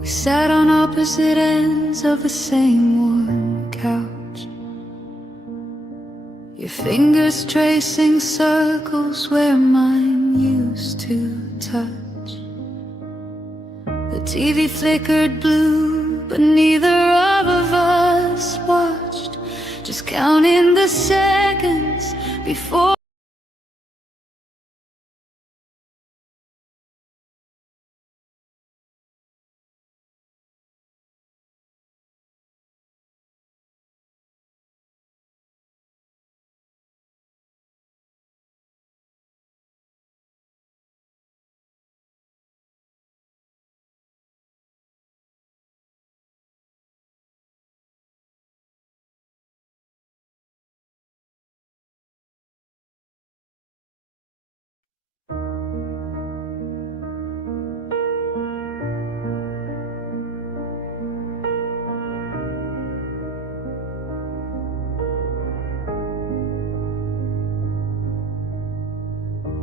We sat on opposite ends of the same warm couch, your fingers tracing circles where mine used to touch. The TV flickered blue, but neither of us watched, just counting the seconds before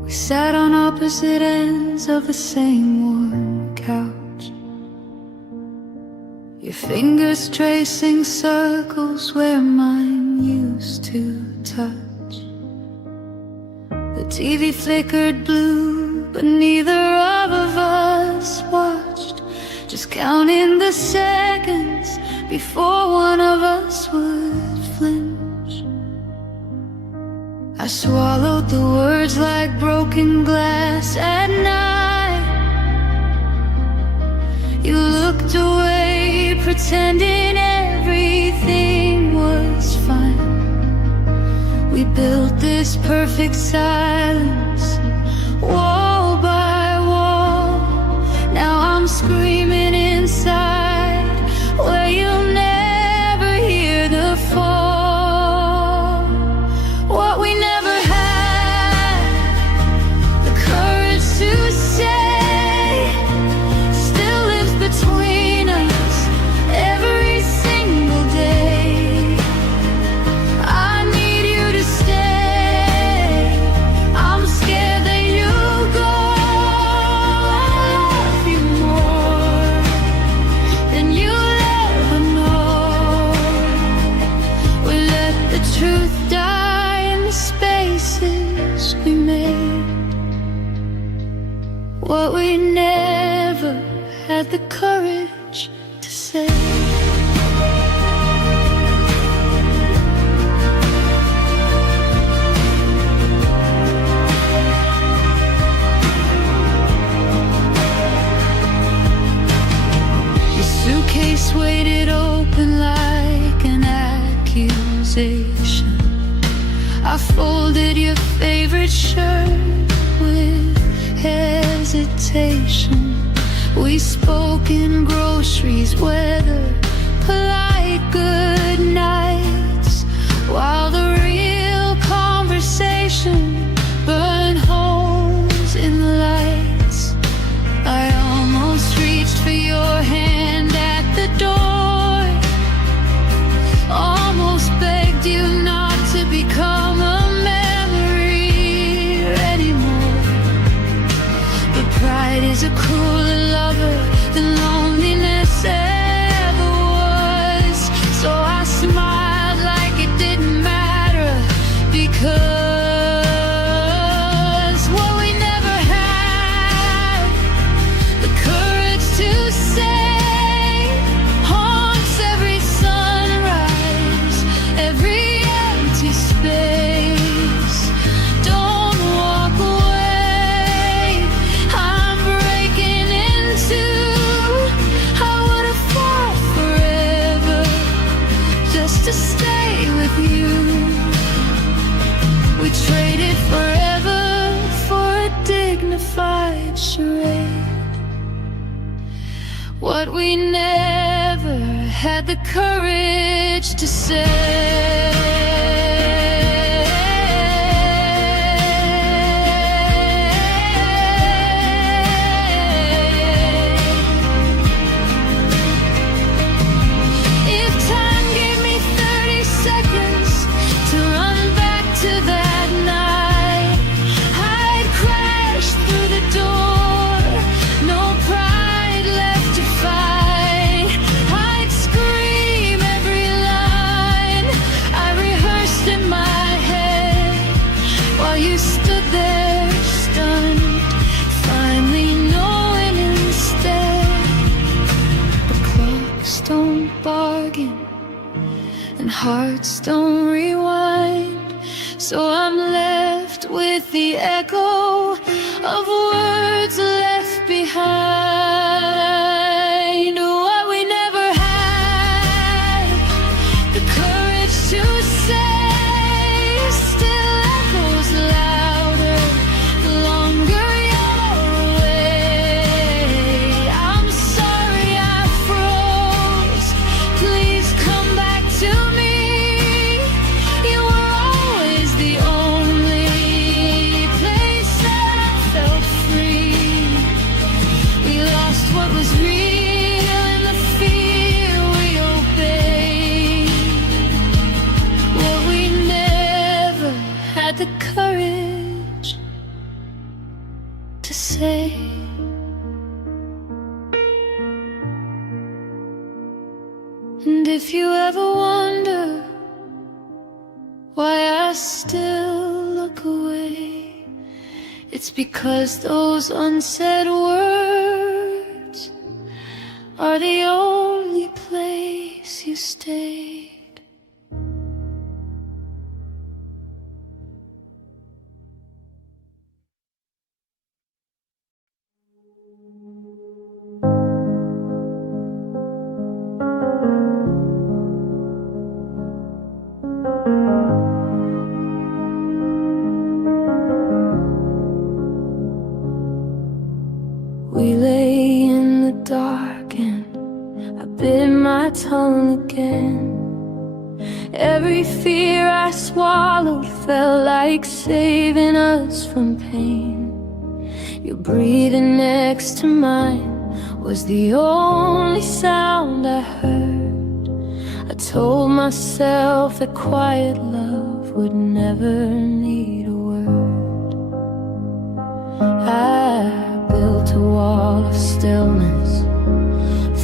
We sat on opposite ends of the same warm couch, your fingers tracing circles where mine used to touch. The TV flickered blue, but neither of us watched, just counting the seconds before one of us would flinch. I swallowed the words like broken glass at night. You looked away, pretending everything was fine. We built this perfect silence, wall by wall. Now I'm screaming inside, where you'll never hear the fall. What we never had the courage to say still lives between us every single day. I need you to stay. I'm scared that you'll go. I love you more than you'll ever know. We let the truth die in the spaces we made. What we never had the courage to say. Your suitcase weighted open like an accusation. I folded your favorite shirt with hesitation. We spoke in groceries, weather, polite good nights, while the real conversation burned holes in the lights. I almost reached for your hand at the door, almost begged you not to become a memory anymore. But pride is a crueler lover than loneliness ever was. So I smiled like it didn't matter, because what we never had the courage to say haunts every sunrise, every empty space. Don't walk away, I'm breaking into. I would have fought forever just to stay with you. We traded forever for a dignified charade. What we never had the courage to say. If time gave me 30 seconds to run back to that night, I'd crash through the door. No pride left to fight. lips don't bargain and hearts don't rewind. So I'm left with the echo of words left behind. What we never had the courage to say still echoes louder the longer you're away. I'm sorry I froze, please come back to me. You were always the only place that I felt free. We lost what was real in the fear we obeyed. What we never had the courage to say. And if you ever wonder why I still look away, it's because those unsaid words are the only place you stayed. We lay in the dark and I bit my tongue again. Every fear I swallowed felt like saving us from pain. Your breathing next to mine was the only sound I heard. I told myself that quiet love would never need a word. I built a wall of stillness,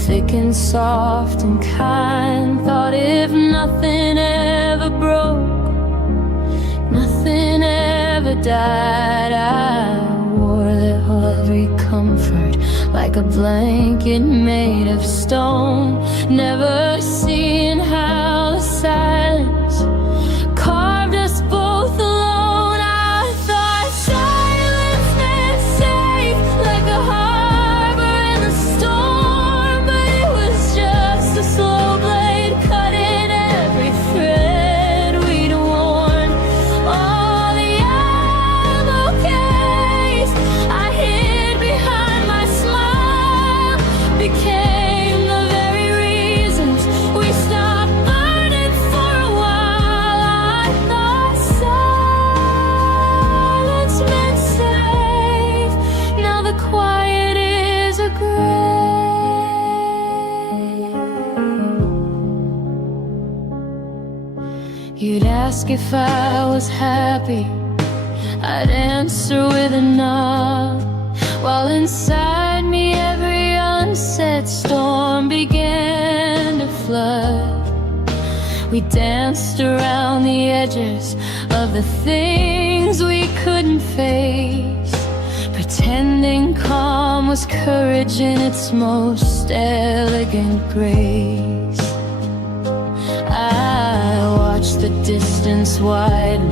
thick and soft and kind. Thought if nothing ever broke, nothing ever died. I wore that heavy comfort like a blanket made of stone, never seeing how the silence carved us both alone. I thought silence meant safe, like a harbor in the storm, but it was just a slow blade cutting every thread we'd worn. All the I'm okays I hid behind my smile became the very reasons we stopped burning for a while. I thought silence meant safe, now the quiet is a grave. You'd ask if I was happy, I'd answer with a nod, while inside me every unsaid storm began to flood. We danced around the edges of the things we couldn't face, pretending calm was courage in its most elegant grace. I watched the distance widen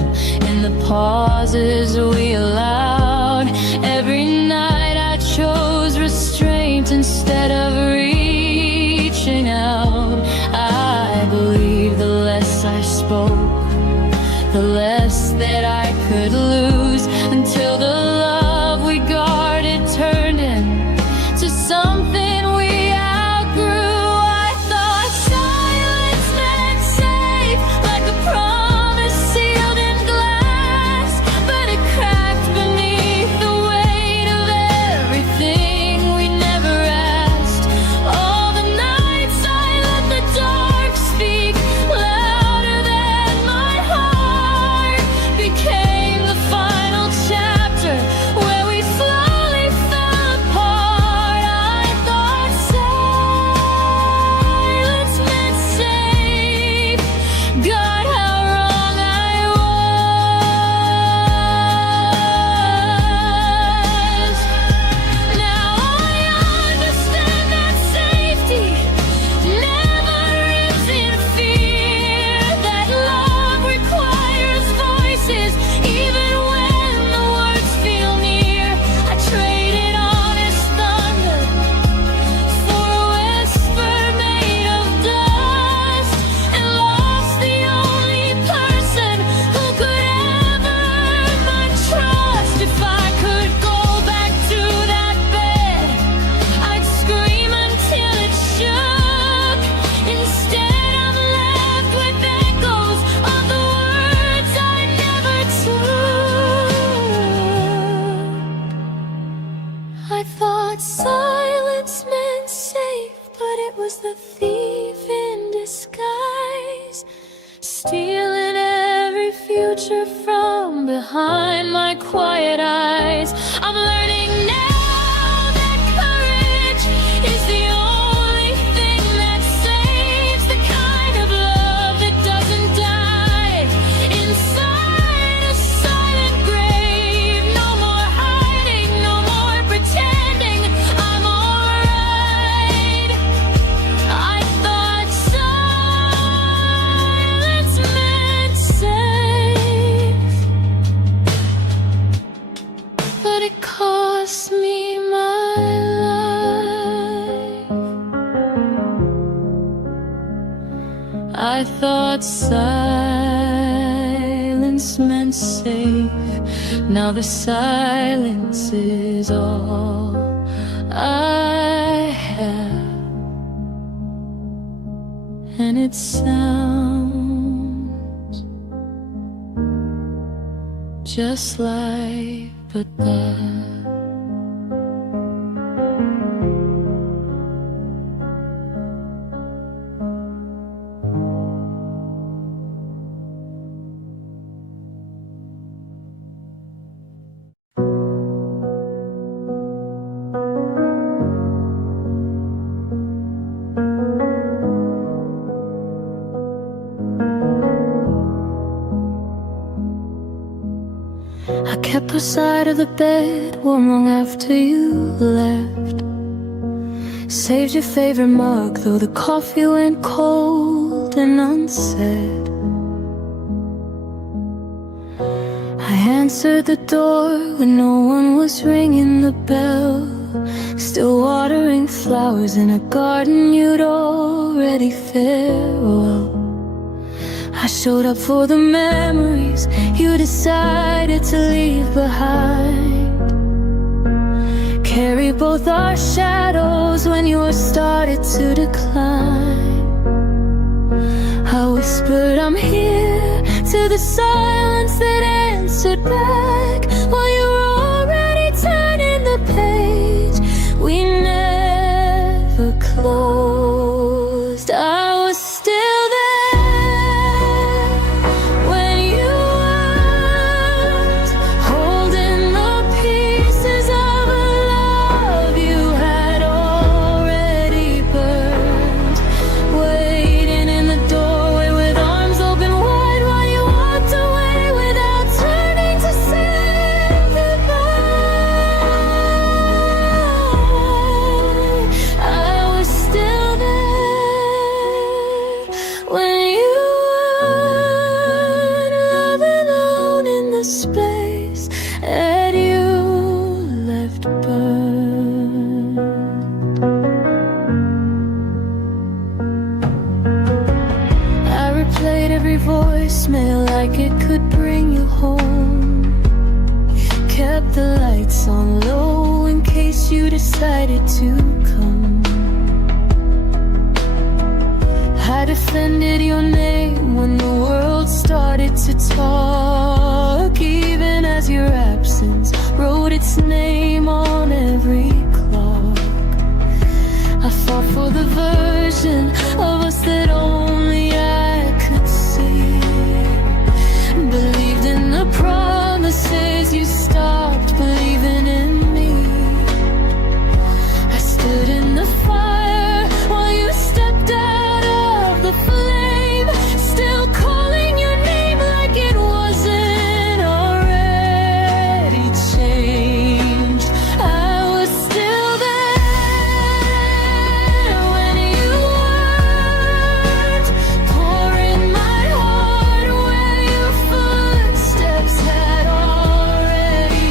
in the pauses we allowed. Every night I chose restraint instead of reaching out. I believed the less I spoke, the less that I could lose, until the love we guarded turned into something we outgrew. I thought silence meant safe, like a promise sealed in glass, but it cracked beneath was the thief in disguise, stealing every future from behind my quiet eyes. I'm learning now that courage is the only thing that saves the kind of love that doesn't die inside a silent grave. No more hiding, no more pretending I'm alright. I thought silence meant safe, but it cost me my life. I thought silence meant safe. Now the silence is all I have, and it sounds just like but that. I kept our side of the bed warm long after you left. Saved your favorite mug, though the coffee went cold and unsaid. I answered the door when no one was ringing the bell, still watering flowers in a garden you'd already farewell. I showed up for the memories you decided to leave behind. Carry both our shadows when yours started to decline. I whispered I'm here to the silence that answered back, while you were already turning the page we never closed. I was still there when you weren't, holding the pieces of a love you had already burned, waiting in the doorway with arms open wide while you walked away without turning to say goodbye. I was still there when you weren't, loving alone in the space that you left burned. I replayed every voicemail like it could bring you home. Kept the lights on low in case you decided to come. I defended your name when the world started to talk, even as your absence wrote its name on every clock. I fought for the version of us that only I could see. Believed in the promises, you stopped believing in me. I stood in the fire while you stepped out of the flame, still calling your name like it wasn't already changed. I was still there when you weren't, pouring my heart where your footsteps had already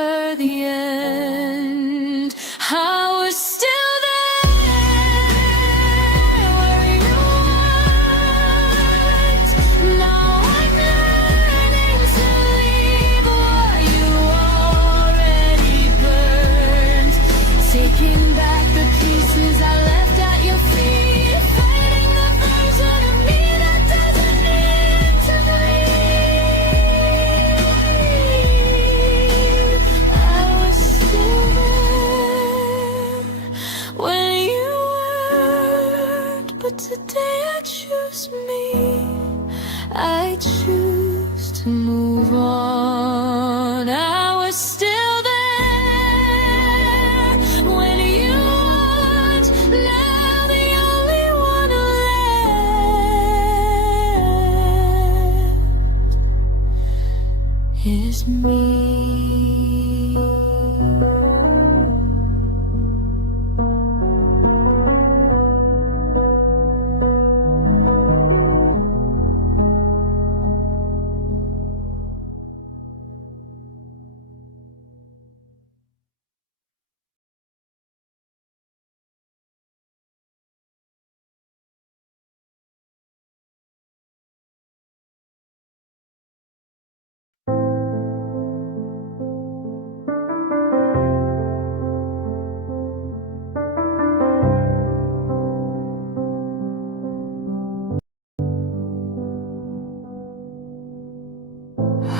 never the end. I was still there where you weren't. Now I'm learning to leave what you already burned. Taking back the pieces I left at your feet. Fighting the version of me that doesn't need to breathe. I was still there when you weren't. But today I choose me. I choose to move on. I was still there when you weren't. Now the only one left is me.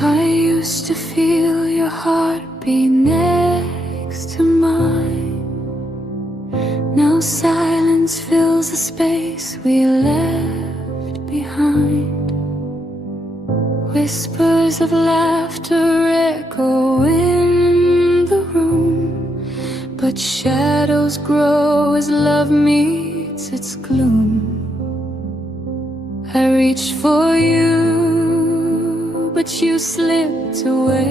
I used to feel your heartbeat next to mine. Now silence fills the space we left behind. Whispers of laughter echo in the room, but shadows grow as love meets its gloom. I reached for you, but you slipped away.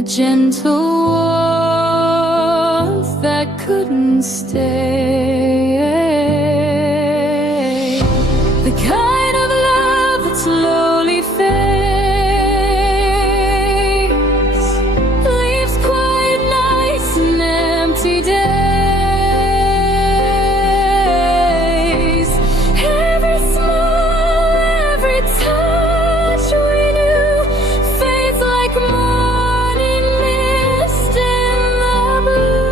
A gentle warmth that couldn't stay. The kind of love that slowly fades, leaves quiet nights and empty days. Every smile, every touch we knew fades like morning mist in the blue.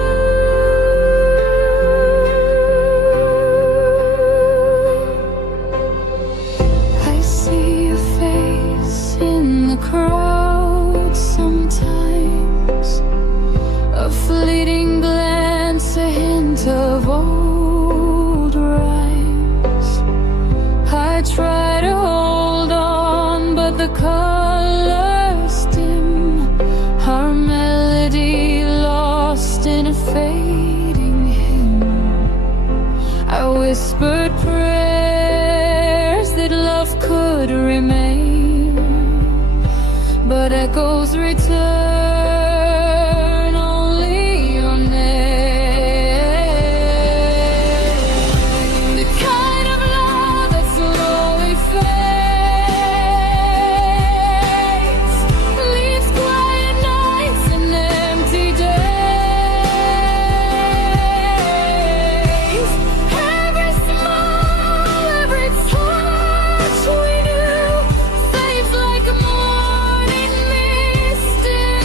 I see your face in the crowd sometimes, a fleeting glance, a hint of old rhymes. I try to hold on, but the colors dim. Our melody lost in a fading hymn. I whispered prayers that love could remain, but echoes return only your name. The kind of love that slowly fades, leaves quiet nights and empty days. Every smile, every touch we knew fades like a morning mist in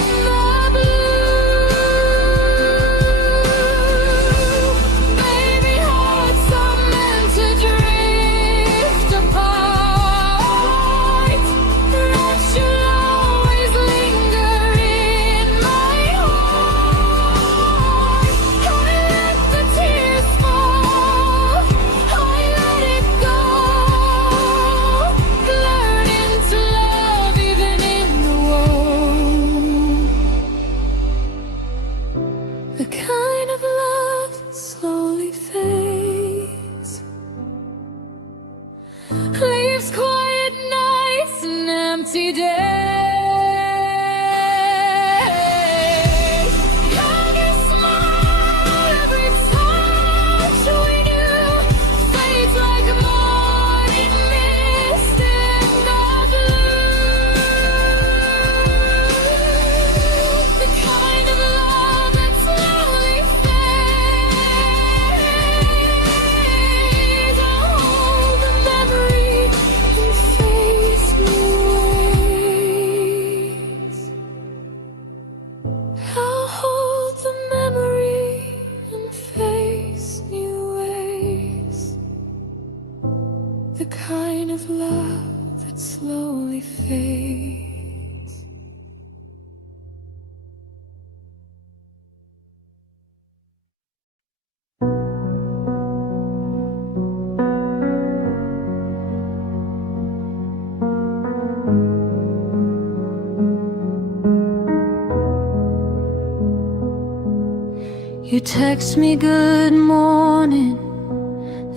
You text me good morning,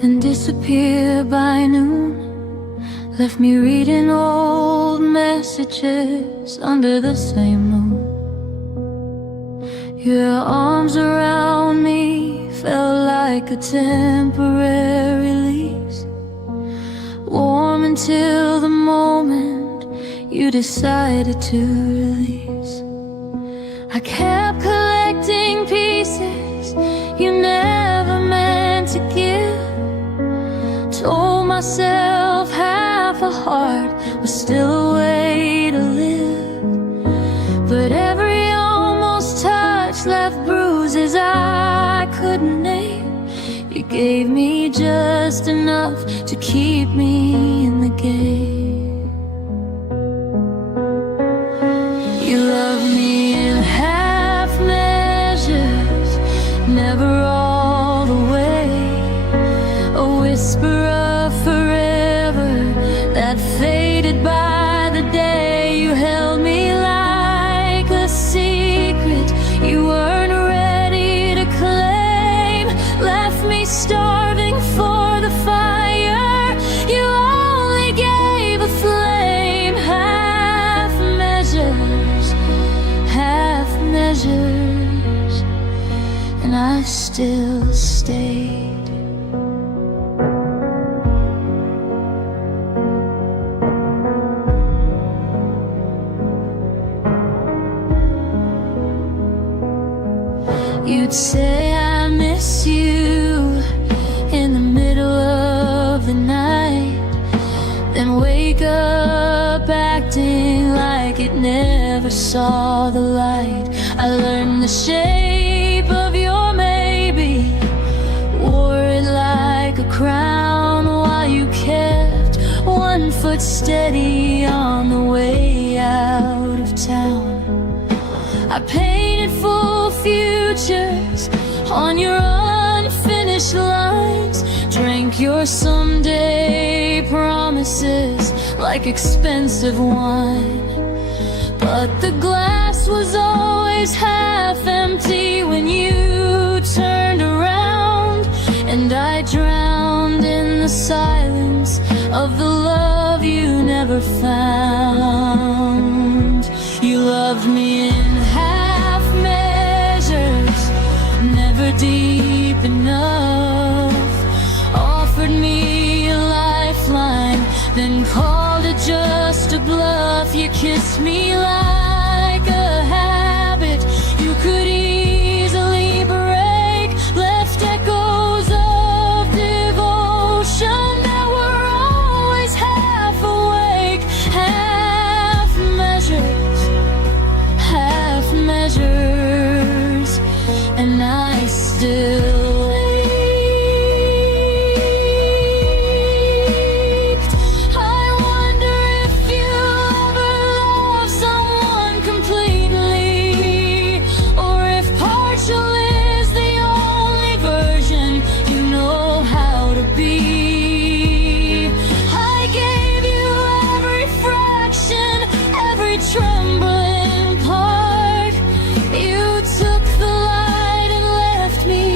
then disappear by noon. Left me reading old messages under the same moon. Your arms around me felt like a temporary release, warm until the moment you decided to release. I kept collecting pieces you never meant to give. Told myself half a heart was still a way to live, but every almost touch left bruises I couldn't name. You gave me just enough to keep me in the game. You love me in half measures, never all the way. A whisper of forever that faded by the day. You held me like a secret you weren't ready to claim. Left me starving for the fire you only gave a flame. Half measures, half measures, and I still stayed. You'd say I miss you in the middle of the night, then wake up acting like it never saw the light. I learned the shape of your maybe, wore it like a crown while you kept one foot steady on the way out of town. I painted full futures on your unfinished lines, drank your someday promises like expensive wine. But the glass was always half empty when you turned around, and I drowned in the silence of the love you never found. You loved me in half measures, never deep enough. Offered me a lifeline, then called it just a bluff. You kissed me like a habit you could easily break, left echoes of devotion that were always half awake. Half measures, half measures, and I still ached. I wonder if you ever love someone completely, or if partial is the only version you know how to be. I gave you every fraction, every trembling part. You took the light and left me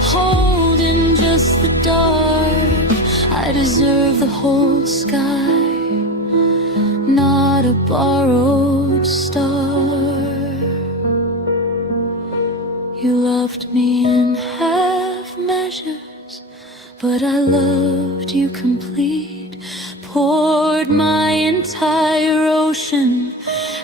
holding just the dark. I deserve the whole sky, not a borrowed star. You loved me in half measures, but I loved you complete. Poured my entire ocean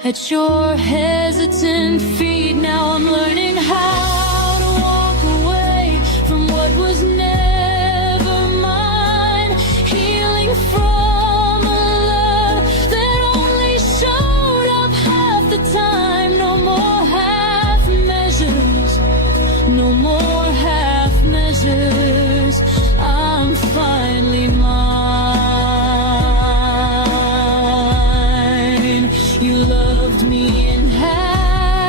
at your hesitant feet. Now I'm learning how to walk away from what was never mine, healing from a love that only showed up half the time. No more half measures, no more half measures. I'm finally mine. You loved me in half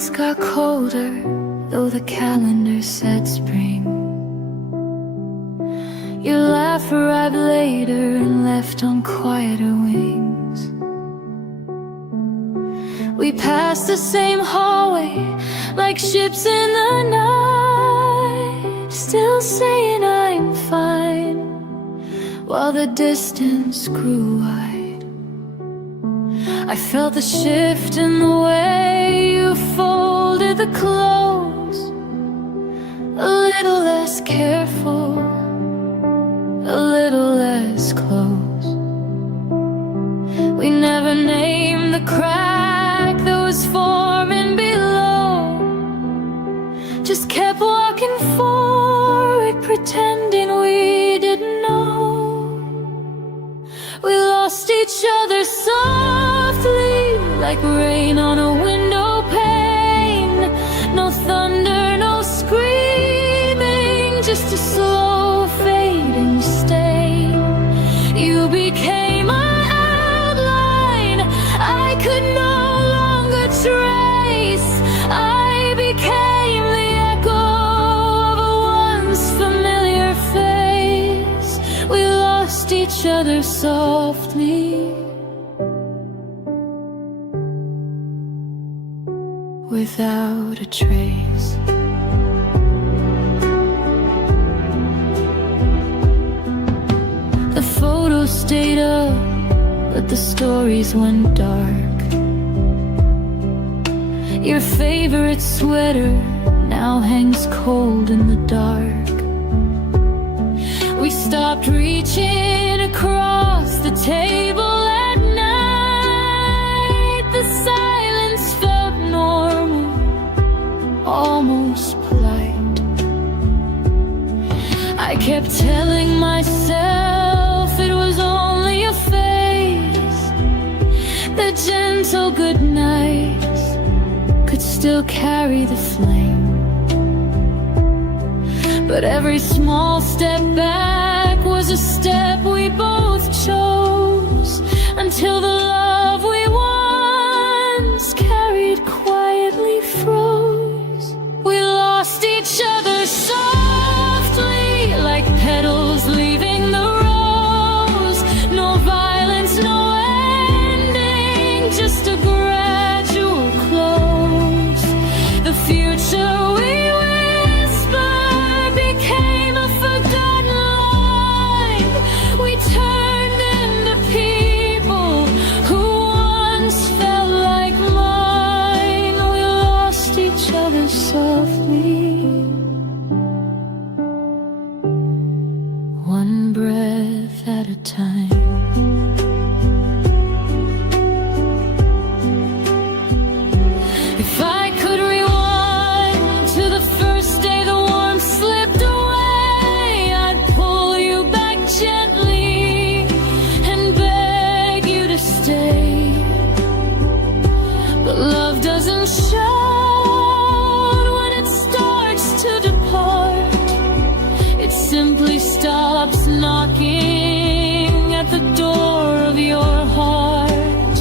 months got colder, though the calendar said spring. Your laugh arrived later and left on quieter wings. We passed the same hallway like ships in the night, still saying I'm fine, while the distance grew wide. I felt the shift in the way you folded the clothes, a little less careful, a little less close. We never named the crack that was forming below, just kept walking forward, pretending we didn't know. We lost each other softly, like rain on a window pane. No thunder, no screaming, just a slow fading stain. You became my outline I could no longer trace. I became the echo of a once familiar face. We lost each other softly, without a trace. The photos stayed up, but the stories went dark. Your favorite sweater now hangs cold in the dark. We stopped reaching across the table at night. The silence felt normal, almost polite. I kept telling myself it was only a phase, that gentle good nights could still carry the flame. But every small step back was a step we both chose, until the love we once carried quietly froze. We lost each other softly, like petals leaving the rose. No violence, no ending, just a gradual close. The future we whispered became a forgotten line. We turned into people who once felt like mine. We lost each other softly, one breath at a time. If I could rewind to the first day the warmth slipped away, I'd pull you back gently and beg you to stay. But love doesn't shout when it starts to depart. It simply stops knocking at the door of your heart.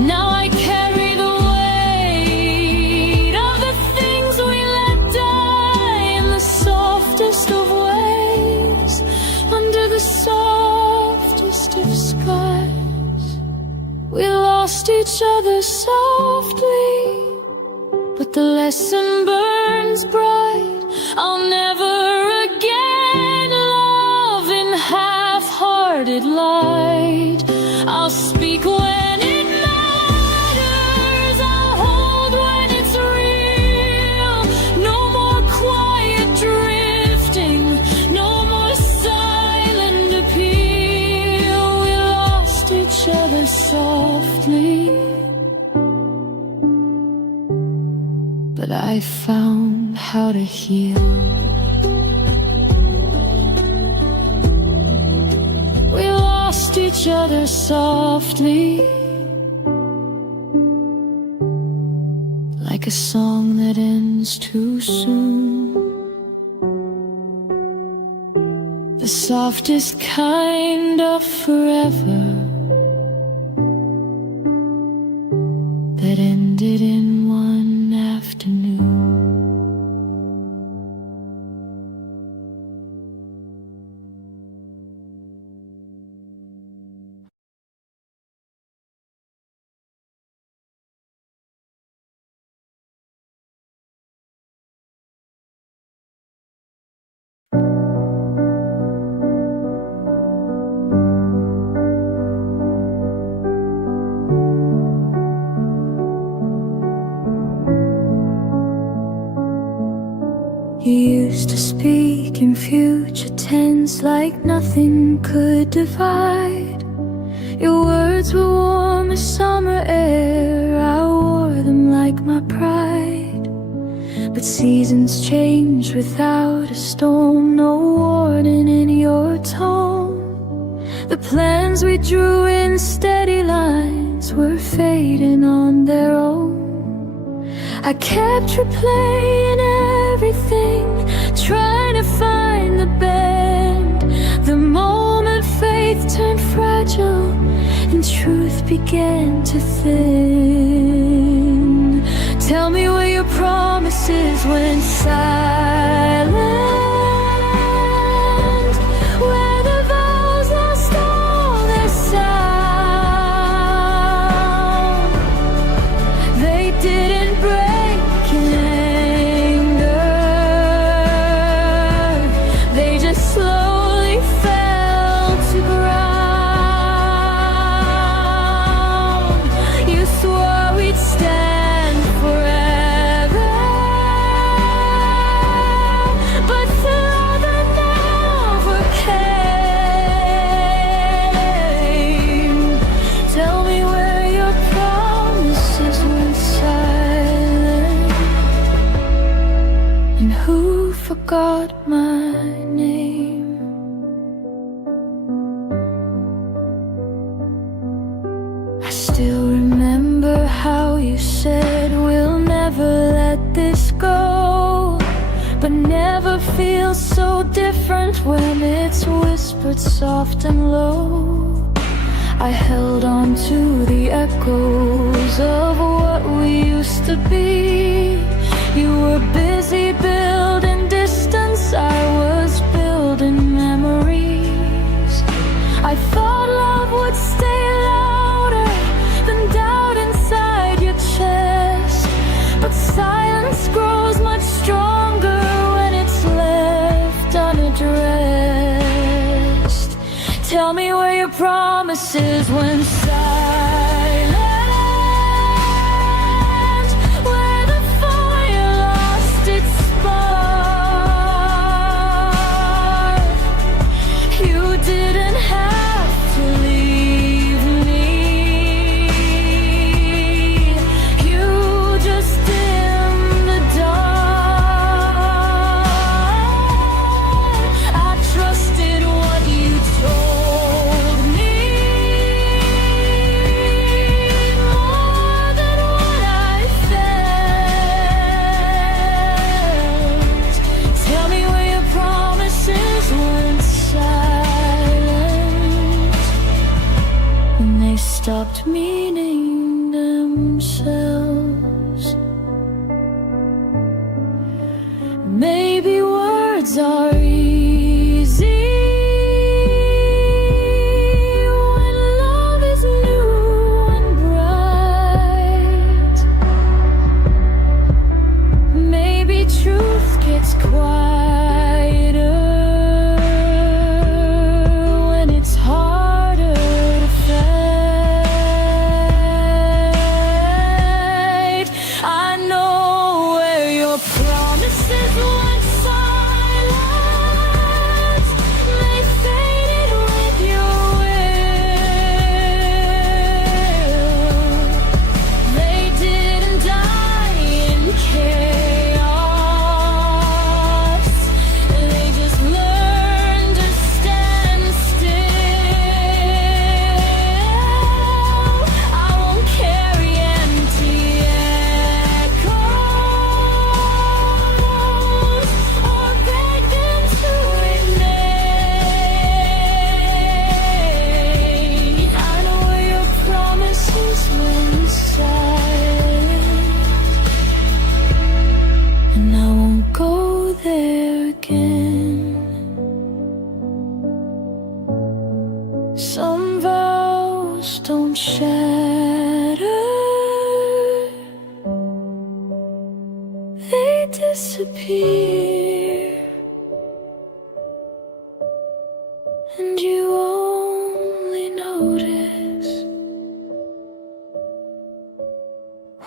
Now I carry the weight of the things we let die in the softest of ways, under the softest of skies. We lost each other softly, but the lesson burns bright. I'll never again love in half-hearted light. I'll speak when it matters, I'll hold when it's real. No more quiet drifting, no more silent appeal. We lost each other softly, but I found how to heal. We lost each other softly, like a song that ends too soon. The softest kind of forever that ended in one afternoon. making future tense like nothing could divide. Your words were warm as summer air, I wore them like my pride. But seasons change without a storm, no warning in your tone. The plans we drew in steady lines were fading on their own. I kept replaying everything, trying to find the bend. The moment faith turned fragile and truth began to thin. Tell me where your promises went silent, where the vows lost all their sound. They didn't break in anger, they just slowly fell to ground. You swore we'd stand forever, but through the never came. Tell me where your promises went silent, and who forgot my name. I still remember how you said we'll never let this go, but never feels so different when it's whispered soft and low. I held on to the echoes of what we used to be. You were busy building distance, I was building memories. I thought love would stay louder than doubt inside your chest, but silence grows much stronger when it's left unaddressed. Tell me where your promises went silent, where the fire lost its spark. You didn't have to leave me, you just dimmed the dark. I trusted what you told me more than what I felt. Tell me where your promises went silent, when they stopped meaning themselves. Maybe words are easy when love is new and bright. Maybe truth gets quieter when it's harder to fight. I know where your promises went silent, they faded with your will. They didn't die in chaos, they just learned to stand still. I won't carry empty echoes or beg them to remain. I know where your promises went silent, and I won't go there again. Some vows don't shatter, they disappear, and you only notice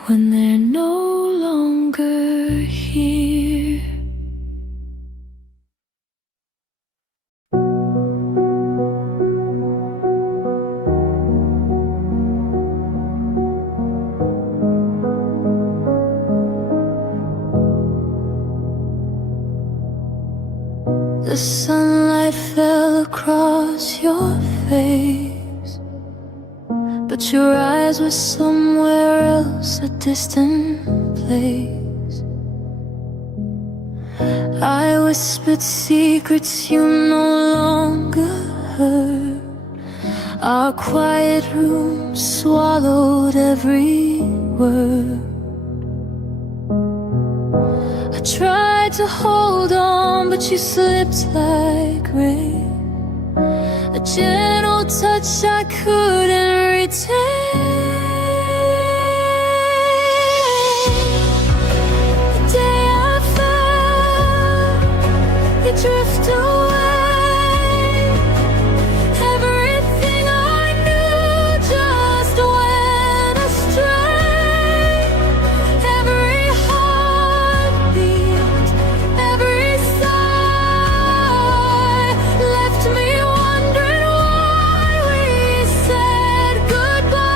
when they're no longer here. sunlight fell across your face, but your eyes were somewhere else, a distant place. I whispered secrets you no longer heard. Our quiet room swallowed every word. I tried to hold on, but you slipped like rain, a gentle touch I couldn't retain. The day I felt you drift away, everything I knew just went astray. Every heartbeat, every sigh left me wondering why we said goodbye.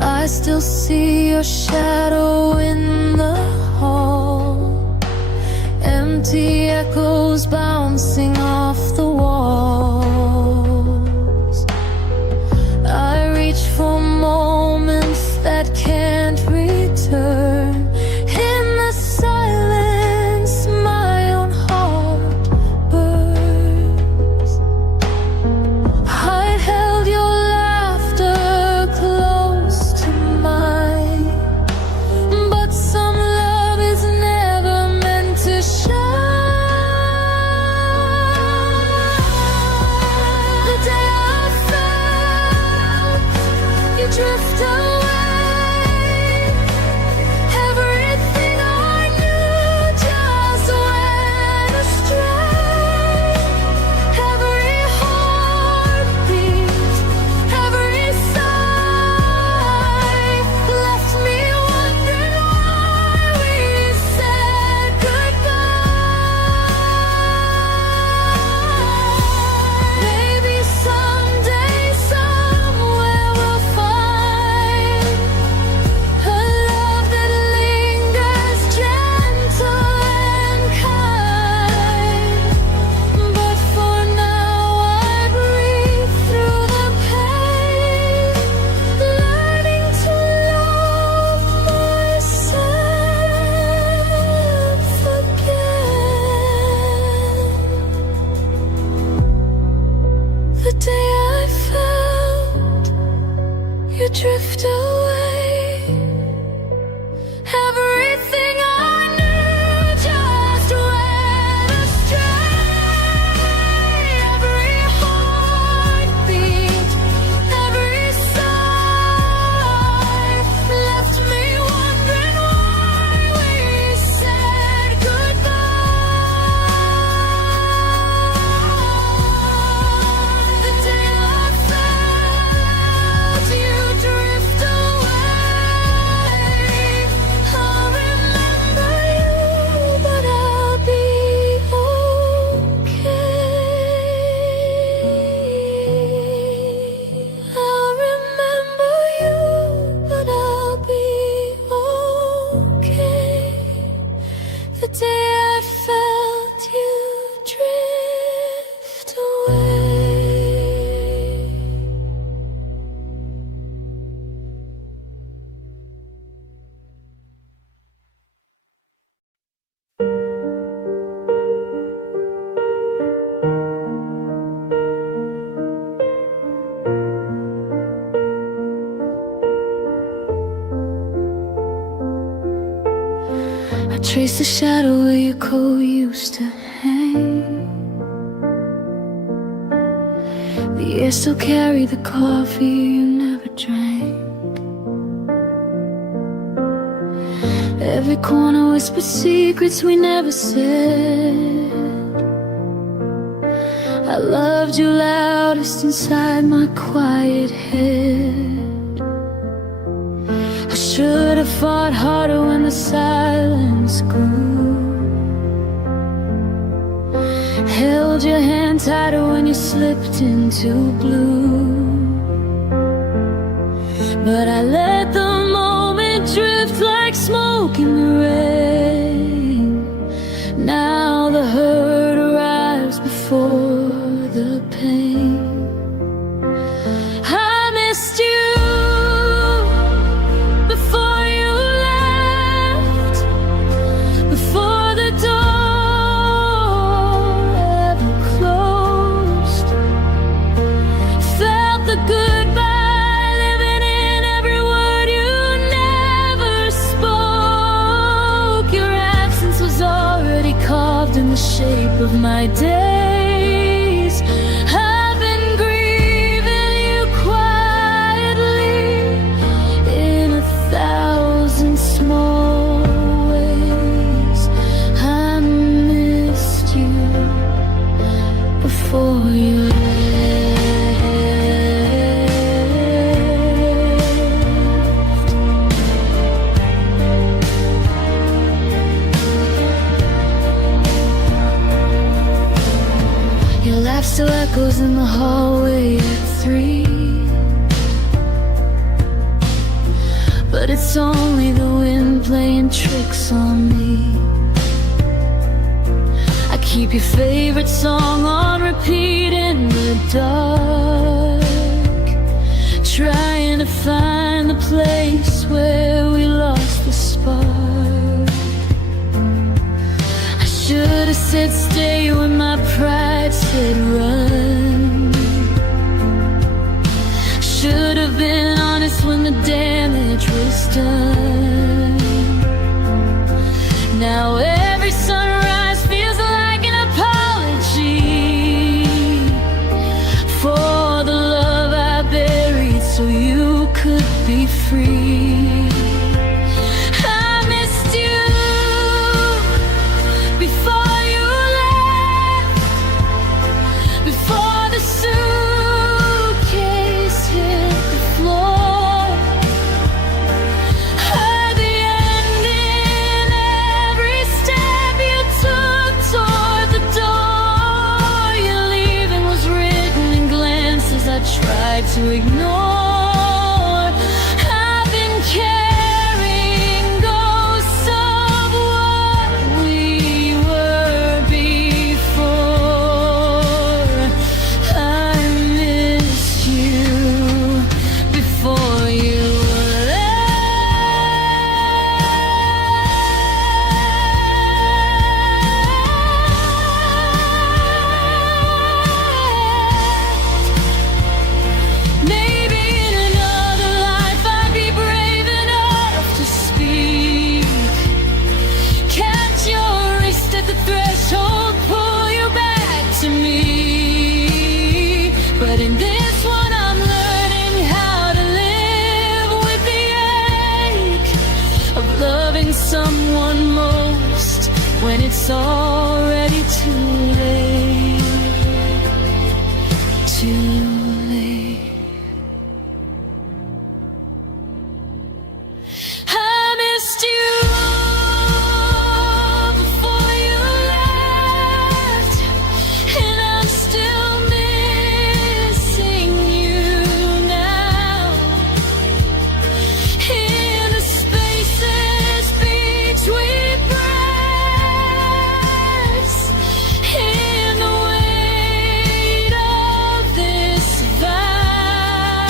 I still see your shadow in the hall, empty echoes bouncing off the walls. I reach for moments that can't return. In the silence, my own heart burns. I held your laughter close to mine, but some love is never meant to shine. The day I felt you drift away, everything I knew just went astray. Every heartbeat, every sigh left me wondering why we said goodbye. Maybe someday, somewhere we'll find a love that lingers gentle and kind. But for now I breathe through the pain, learning to love myself again. The day I felt you drift away, everything I knew just went astray. Every heartbeat, every sigh left me wondering why we said goodbye. The day I felt you drift away, I'll remember you, but I'll be okay. I'll remember you, but I'll be okay. The day I felt you drift away. I trace the shadow where your coat used to hang. The air still carried the coffee you never drank. Every corner whispered secrets we never said. I loved you loudest inside my quiet head. I should have fought harder when the silence grew. Held your hand tighter when you slipped into blue. But I let the moment drift like smoke in the rain. Now the hurt arrives before the pain. I missed you before you left, before the door ever closed. Felt the goodbye living in every word you never spoke. Your absence was already carved in the shape of my days. I've been grieving you quietly in 1,000 small ways. I missed you before you left. Your laugh still echoes in the hallway at 3, but it's only the wind playing tricks on me. I keep your favorite song on repeat in the dark, trying to find the place where we lost the spark. I should have said stay when my pride said run. Should have been honest when the damage was done. Now every sunrise feels like an apology for the love I buried so you could be free. I missed you before you left, before the suitcase hit the floor. Heard the end in every step you took toward the door. Your leaving was written in glances I tried to ignore. I've been carrying ghosts of what we were before. I missed you before you left. Maybe in another life I'd be brave enough to speak. Catch your wrist at the threshold, pull you back to me. But in this one I'm learning how to live with the ache of loving someone most when it's already too late. Too late. I missed you before you left, and I'm still missing you now. In the spaces between breaths, in the weight of this vow,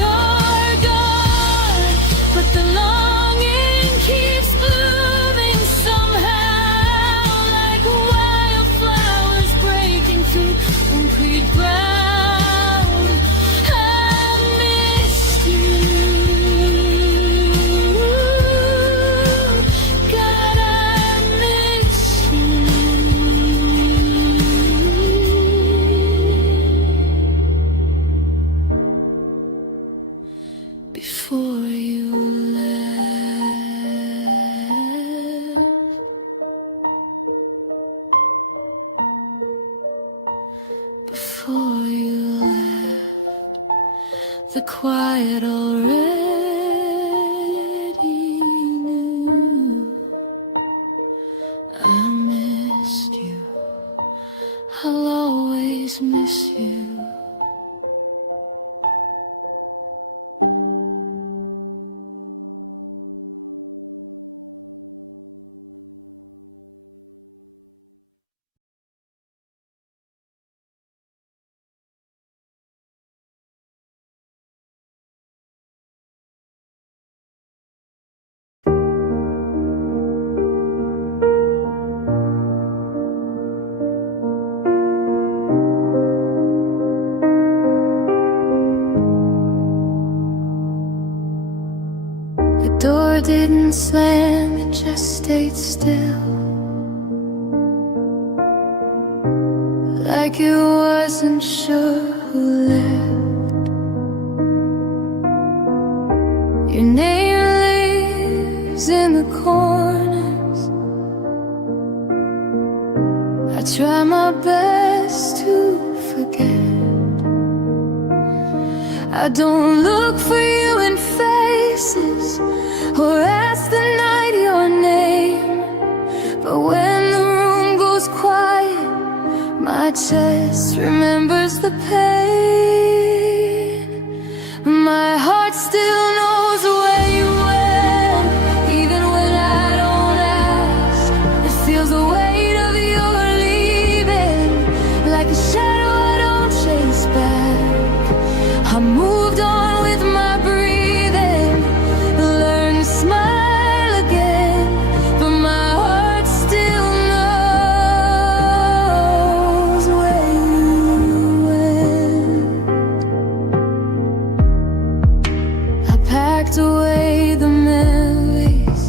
you're gone, but the longing keeps blooming somehow, like wildflowers breaking through concrete ground. I missed you. God, I miss you before you left. Before you left, the quiet already knew. I missed you. I'll always miss you. door didn't slam, it just stayed still, like it wasn't sure who left. Your name lives in the corners. I try my best to forget. I don't look for you in faces or ask the night your name, but when the room goes quiet, my chest remembers the pain. My heart still knows where you went, even when I don't ask. It feels the weight of your leaving, like a shadow I don't chase back. I moved on with my breathing, learned to smile again, but my heart still knows where you went. I packed away the memories,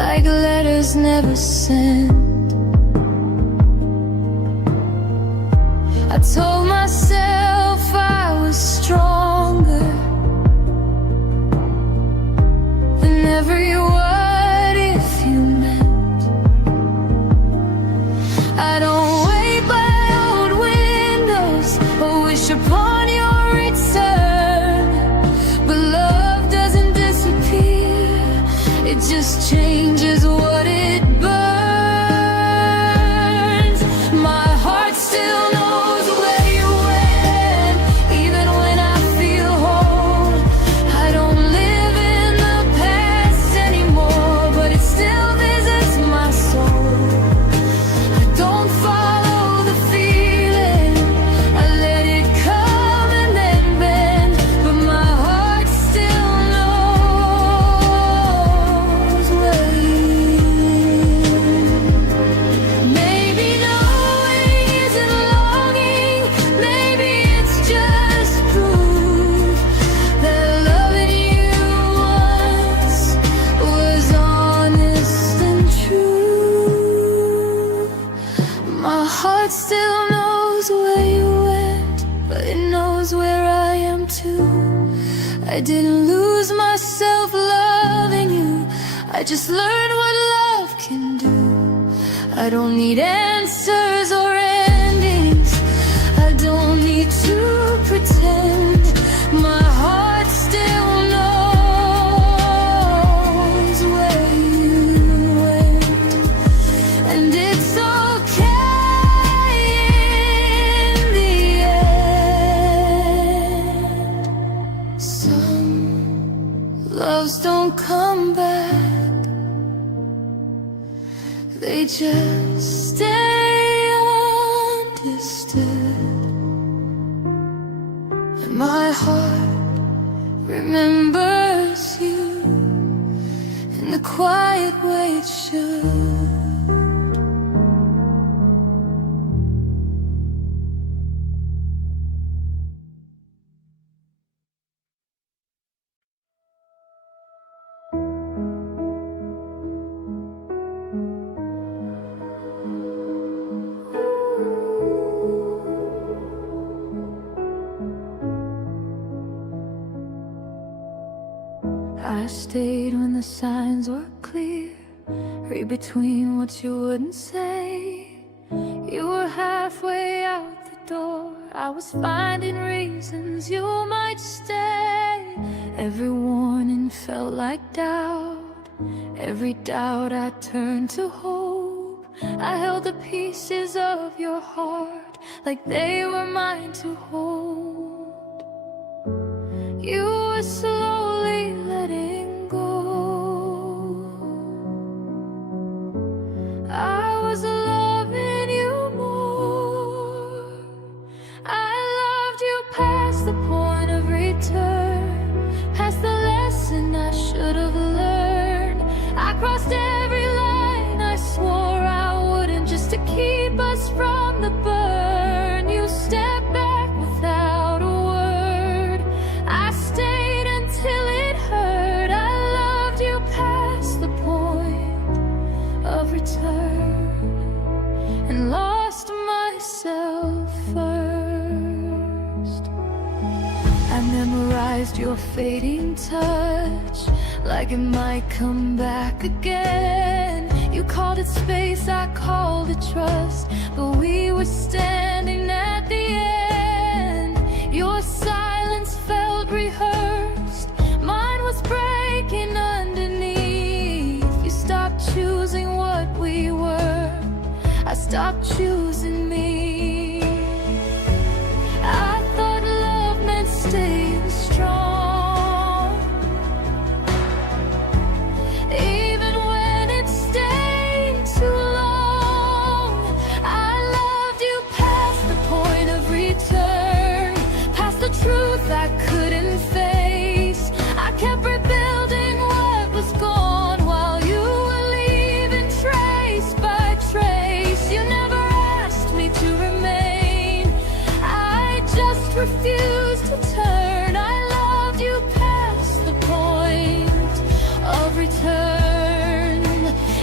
like letters never sent. I told myself I was stronger than every what if you meant. I don't wait by old windows or wish upon your return, but love doesn't disappear, it just changes what it burns. My heart still knows where you went, even when I feel whole. I don't live in the past anymore, but it still visits my soul. I don't follow the feeling, I let it come and then bend, but my heart still knows where you went. Maybe knowing isn't longing, maybe it's just proof that loving you once was honest and true. My heart still knows where you went, but it knows where I am too. I didn't lose myself loving you, I just learned what love can do. I don't need answers or endings, I don't need to pretend. My heart still knows where you went, and it's okay in the end. Some loves don't come back, they just stay understood. And my heart remembers you in the quiet way it should. I stayed when the signs were clear, read between what you wouldn't say. You were halfway out the door, I was finding reasons you might stay. Every warning felt like doubt, every doubt I turned to hope. I held the pieces of your heart like they were mine to hold. You were slowly letting go, I was loving you more. I loved you past the point of return, past the lesson I should have learned. I crossed every line I swore I wouldn't, just to keep us from the burn. You stepped back without a word, I stayed fading touch, like it might come back again. You called it space, I called it trust, but we were standing at the end. Your silence felt rehearsed, mine was breaking underneath. You stopped choosing what we were, I stopped choosing me. I thought love meant staying strong, even when it stayed too long. I loved you past the point of return, past the truth I couldn't face. I kept rebuilding what was gone while you were leaving trace by trace. You never asked me to remain, I just refused to turn. I loved you past the point of return,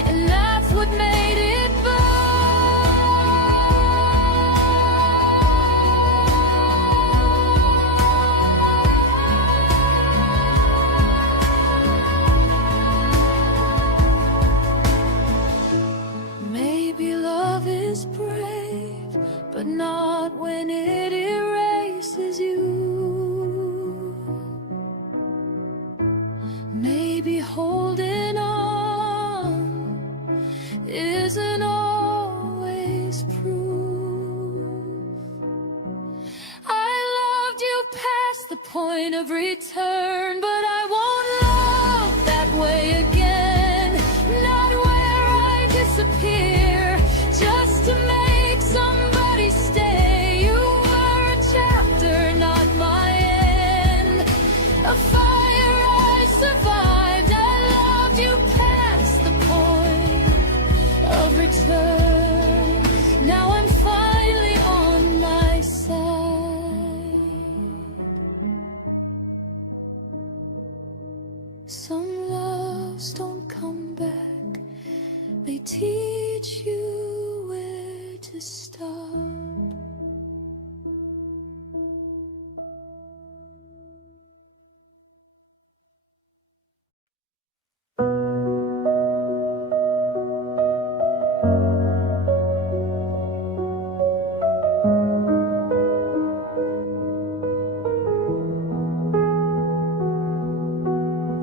and that's what made it burn. Maybe love is brave, but not when it erases you. Maybe holding on isn't always proof. I loved you past the point of return, but I won't love that way again. Not where I disappear just to make somebody stay. You were a chapter, not my end, a fire I survived. I loved you past the point of return. Now I'm finally on my side. Some loves don't come back, they teach you where to start.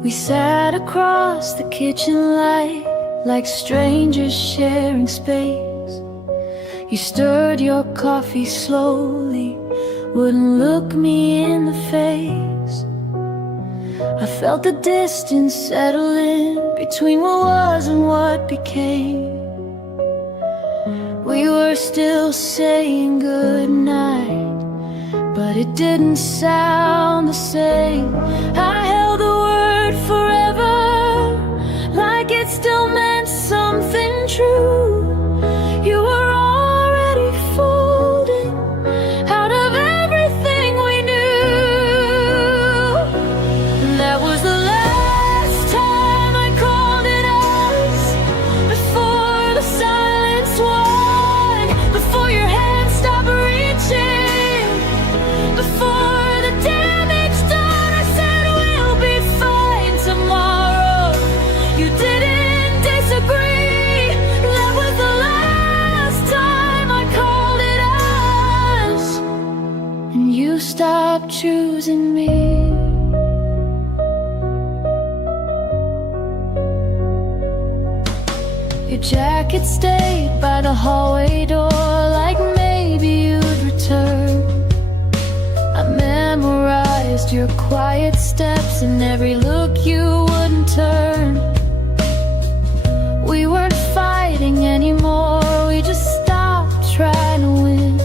We sat across the kitchen light like strangers sharing space. You stirred your coffee slowly, wouldn't look me in the face. I felt the distance settle in between what was and what became. We were still saying goodnight, but it didn't sound the same. I held the word forever, like it still meant something true. You were already folding out of everything we knew. That was the last time I called it us, before the silence won, before your hand stopped reaching, before the damage done. I said we'll be fine tomorrow. You didn't disagree. That was the last time I called it us, and you stopped choosing me. Your jacket stayed by the hallway door, like maybe you'd return. I memorized your quiet steps and every look you wouldn't turn. We weren't fighting anymore, we just stopped trying to win.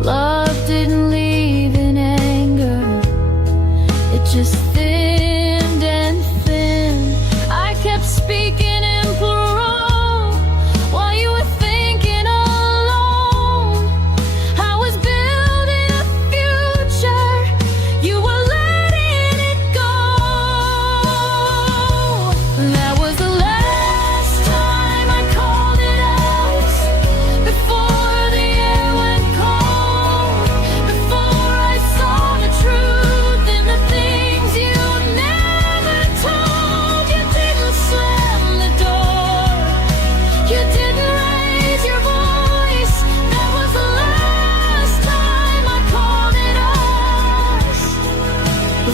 Love didn't leave in anger, it just thinned and thinned. I kept speaking in plural while you were thinking alone. I was building a future, you were letting it go. That was the last time I called it us, before the air went cold, before I saw the truth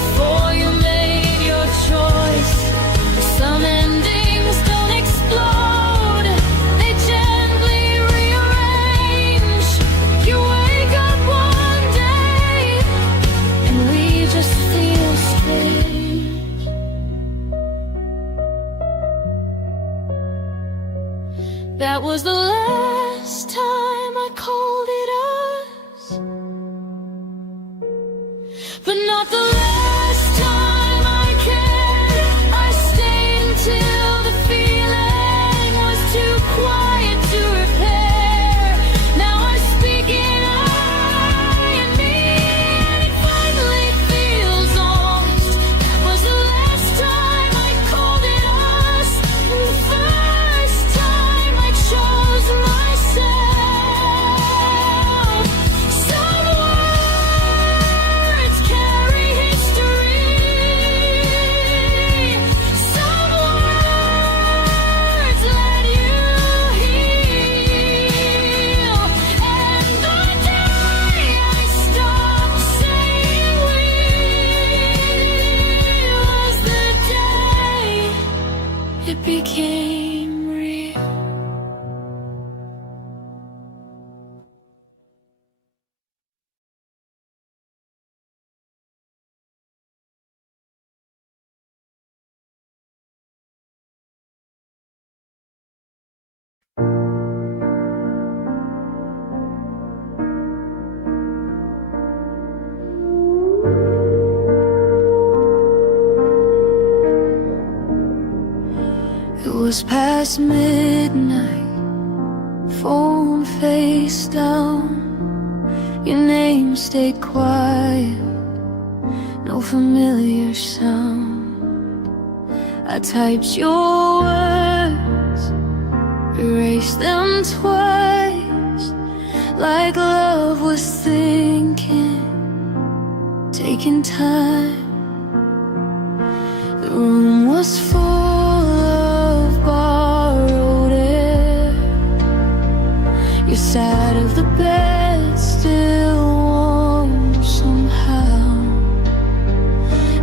before you made your choice. Some endings don't explode, they gently rearrange. You wake up one day and we just feel strange. That was the last time I called it us, but not the last time I cared. I stayed until the feeling was too quiet to repair. Now I speak in I and me, and it finally feels honest. That was the last time I called it us, and the first time I chose myself. Some words carry history, some words let you heal. And the day I stopped saying we was the day it became real. It was past midnight, phone face down. Your name stayed quiet, no familiar sound. I typed your words, erased them twice, like love was thinking, taking time. The room was full of borrowed air. Your side of the bed still warm somehow.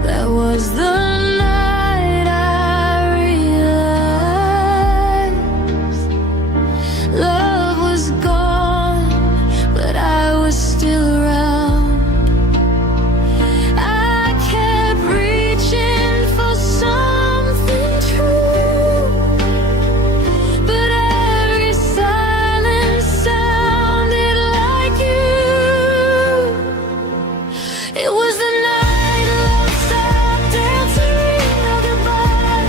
That was the night I realized love was gone, but I was still around. I kept reaching for something true, but every silence sounded like you. It was the night love stopped answering our goodbye.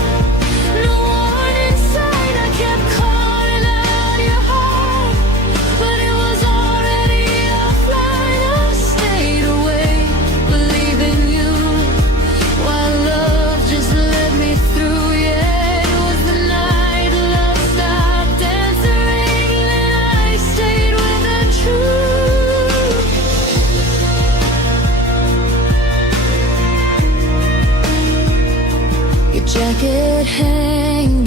No one inside, I kept calling out your heart, but it was already offline. I stayed awake, believing you, while love just let me through. Yeah, it was the night love stopped answering, and I stayed with the truth. Your jacket hanging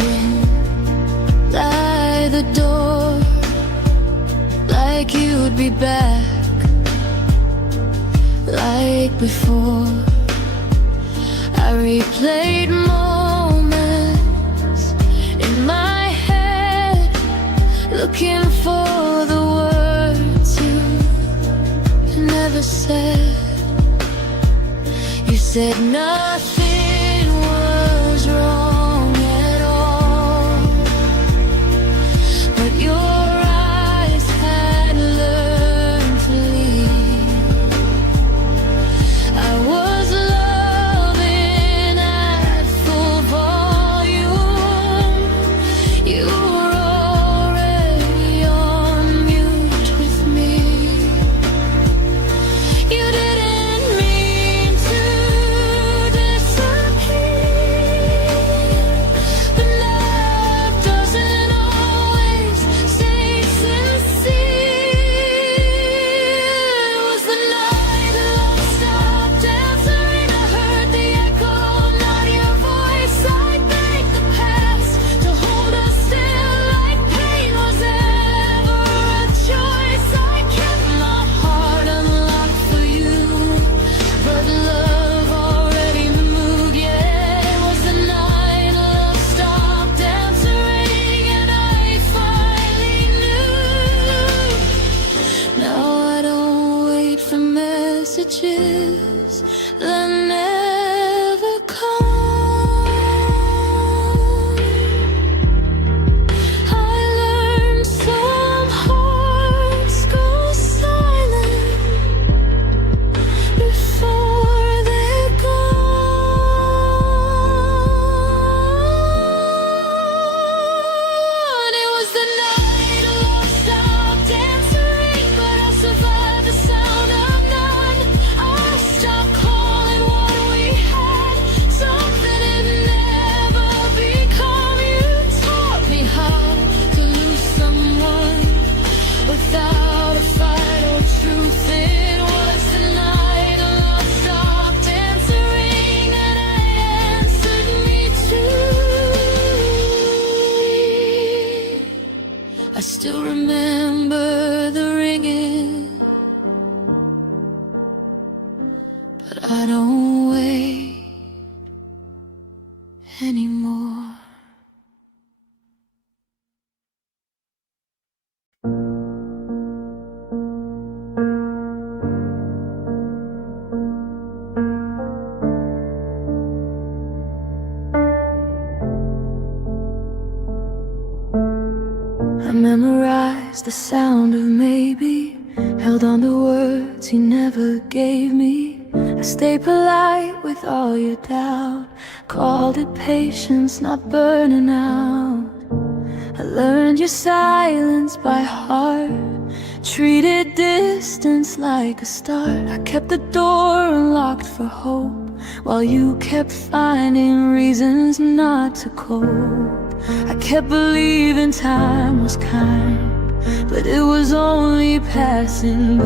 by the door, like you'd be back, like before. I replayed moments in my head, looking for the words you never said. You said nothing was wrong at all, but your eyes had learned to leave. I was loving at full volume. You were already on mute with me. You didn't mean to disappear. memorized the sound of maybe, held on to words he never gave me. I stayed polite with all your doubt, called it patience, not burning out. I learned your silence by heart, treated distance like a start. I kept the door unlocked for hope, while you kept finding reasons not to cope. I kept believing time was kind, but it was only passing by.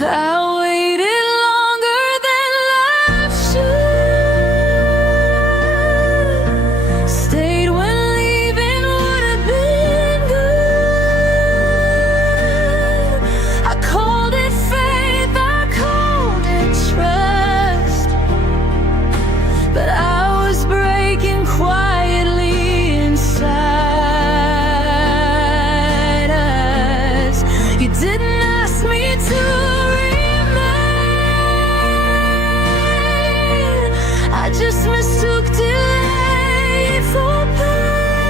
I waited longer than life should, stayed when leaving would have been good. I called it faith, I called it trust, but I was breaking quietly inside us. You didn't ask me to remain, I just mistook delay for pain.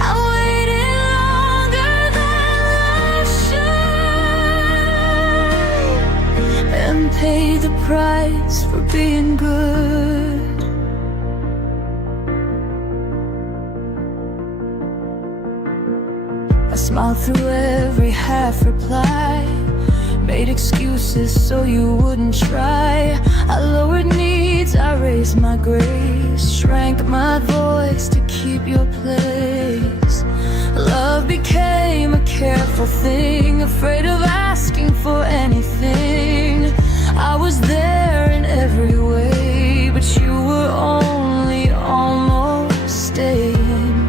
I waited longer than I should, and paid the price for being good. I smiled through every half reply, made excuses so you wouldn't try. I lowered needs, I raised my grace, shrank my voice to keep your place. Love became a careful thing, afraid of asking for anything. I was there in every way, but you were only almost staying.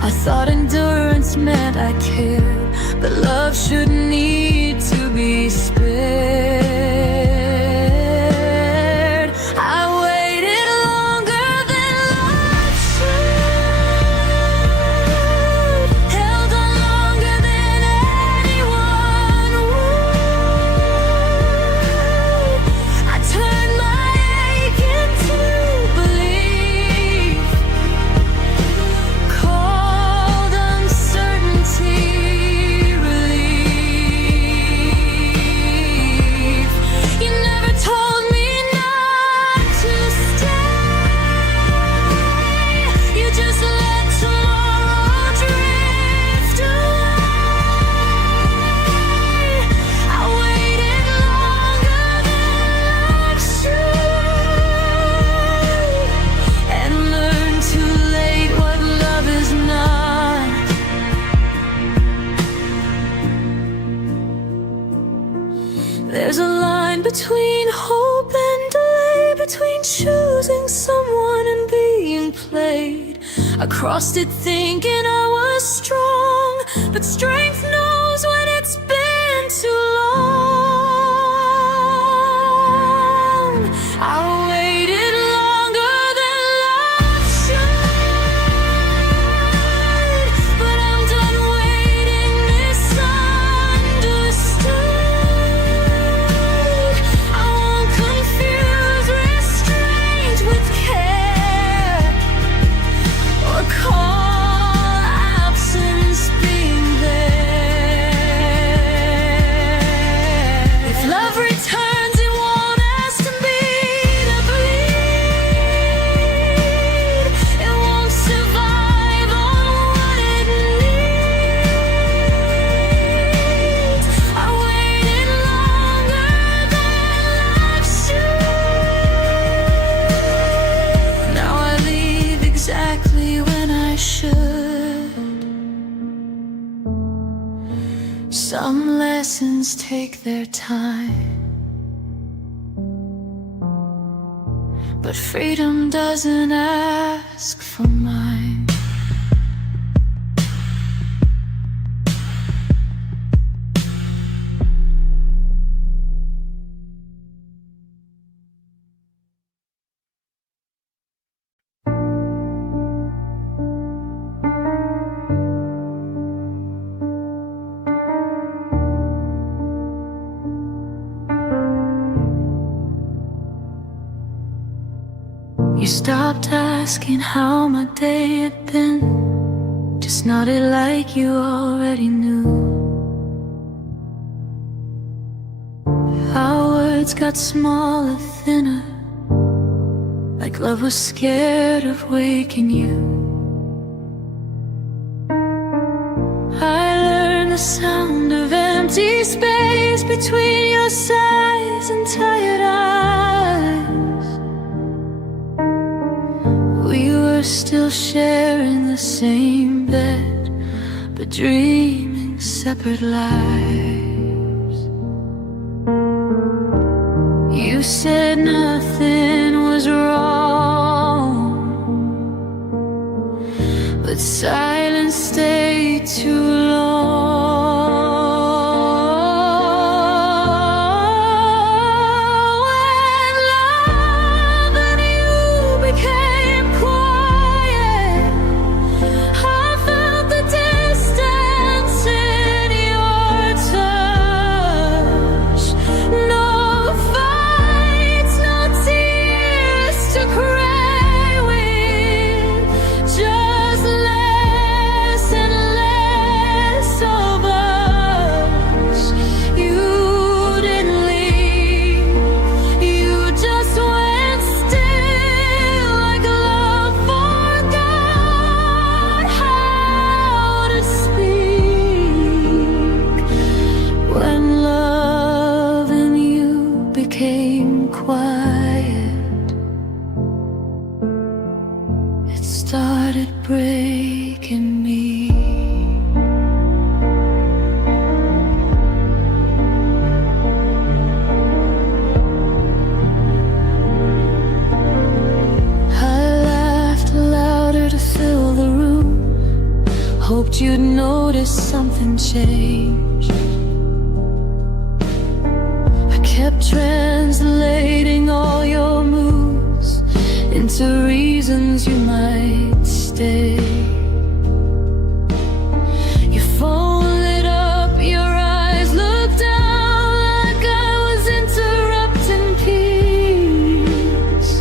I thought endurance meant I cared, but love shouldn't need to be spared. I waited longer than life should, held on longer than anyone would. I turned my ache into belief, called uncertainty relief. You never told me not to stay, you just let tomorrow drift away. I waited longer than life should, and learned too late what love is not. There's a line between hope and delay, between choosing someone and being played. I crossed it thinking I was strong, but strength knows when it's been too long. I waited longer than life should, but I'm done waiting misunderstood. I won't confuse restraint with care, or call absence being there. If love returns, it won't ask me to bleed. It won't survive on what it needs. I waited longer than life should. Now I leave exactly when I should. Some lessons take their time, but freedom doesn't ask for mine. stopped asking how my day had been, just nodded like you already knew. Our words got smaller, thinner, like love was scared of waking you. I learned the sound of empty space between your sighs and tired eyes. We were still sharing the same bed, but dreaming separate lives. You said nothing was wrong, but silence stayed too long. Started breaking me. I laughed louder to fill the room, hoped you'd notice something changed. I kept translating all your moves into reasons you might stay. Your phone lit up, your eyes looked down like I was interrupting peace.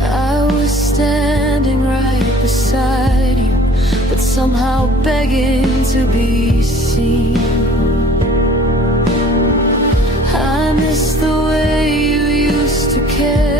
I was standing right beside you, but somehow begging to be seen. I miss the way you used to care.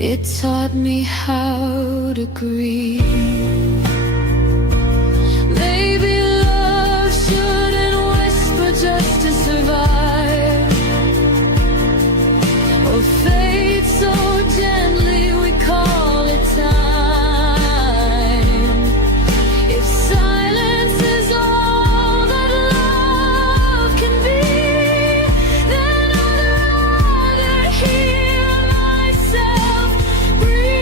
It taught me how to grieve. Maybe love shouldn't whisper just to survive, or fade so gently we call it time. If silence is all that love can be, then I'd rather hear myself breathe.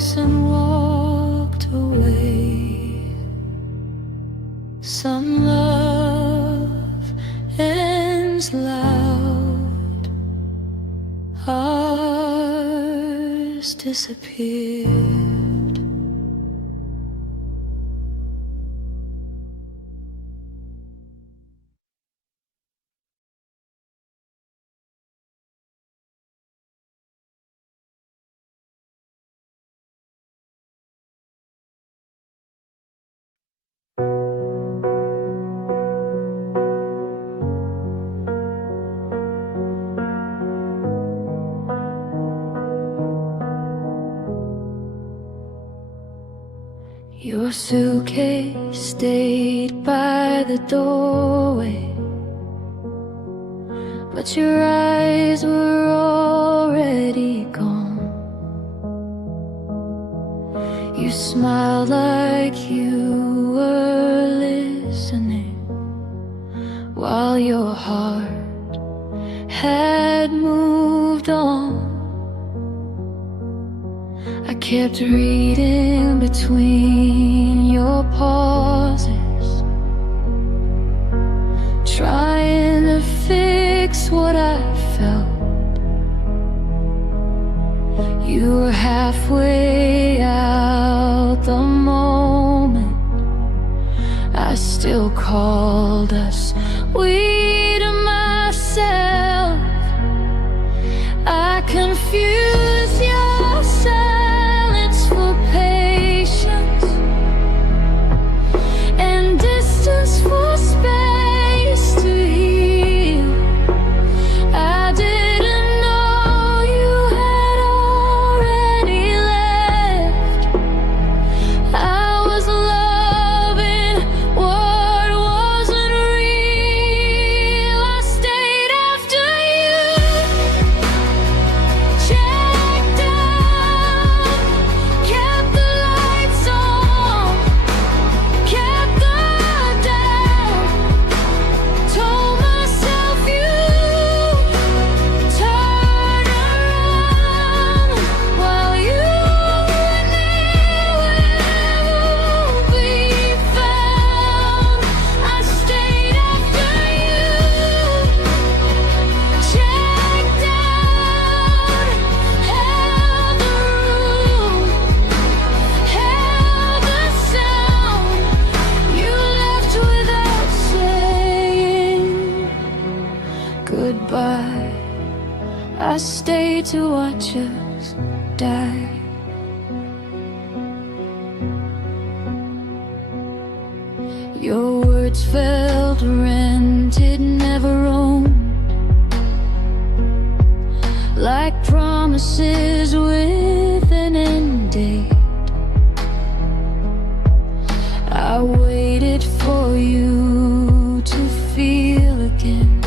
voice and walked away. Some love ends loud, ours disappeared. Your suitcase stayed by the doorway, but your eyes were already gone. You smiled like you were listening, while your heart had moved on. I kept reading between your pauses, trying to fix what I felt. You were halfway out the moment I still called us we to myself. I confused your silence for patience and distance for space to heal. I didn't know you had already left. I was loving what wasn't real. I stayed after you, checked out, kept the lights on, kept the doubt, told myself you turn around while you were nowhere to be found. I stayed after you, checked out, held the room, held the sound. You left without saying goodbye. I stayed to watch us die. Your words felt rented, never owned, like promises with an end date. I waited for you to feel again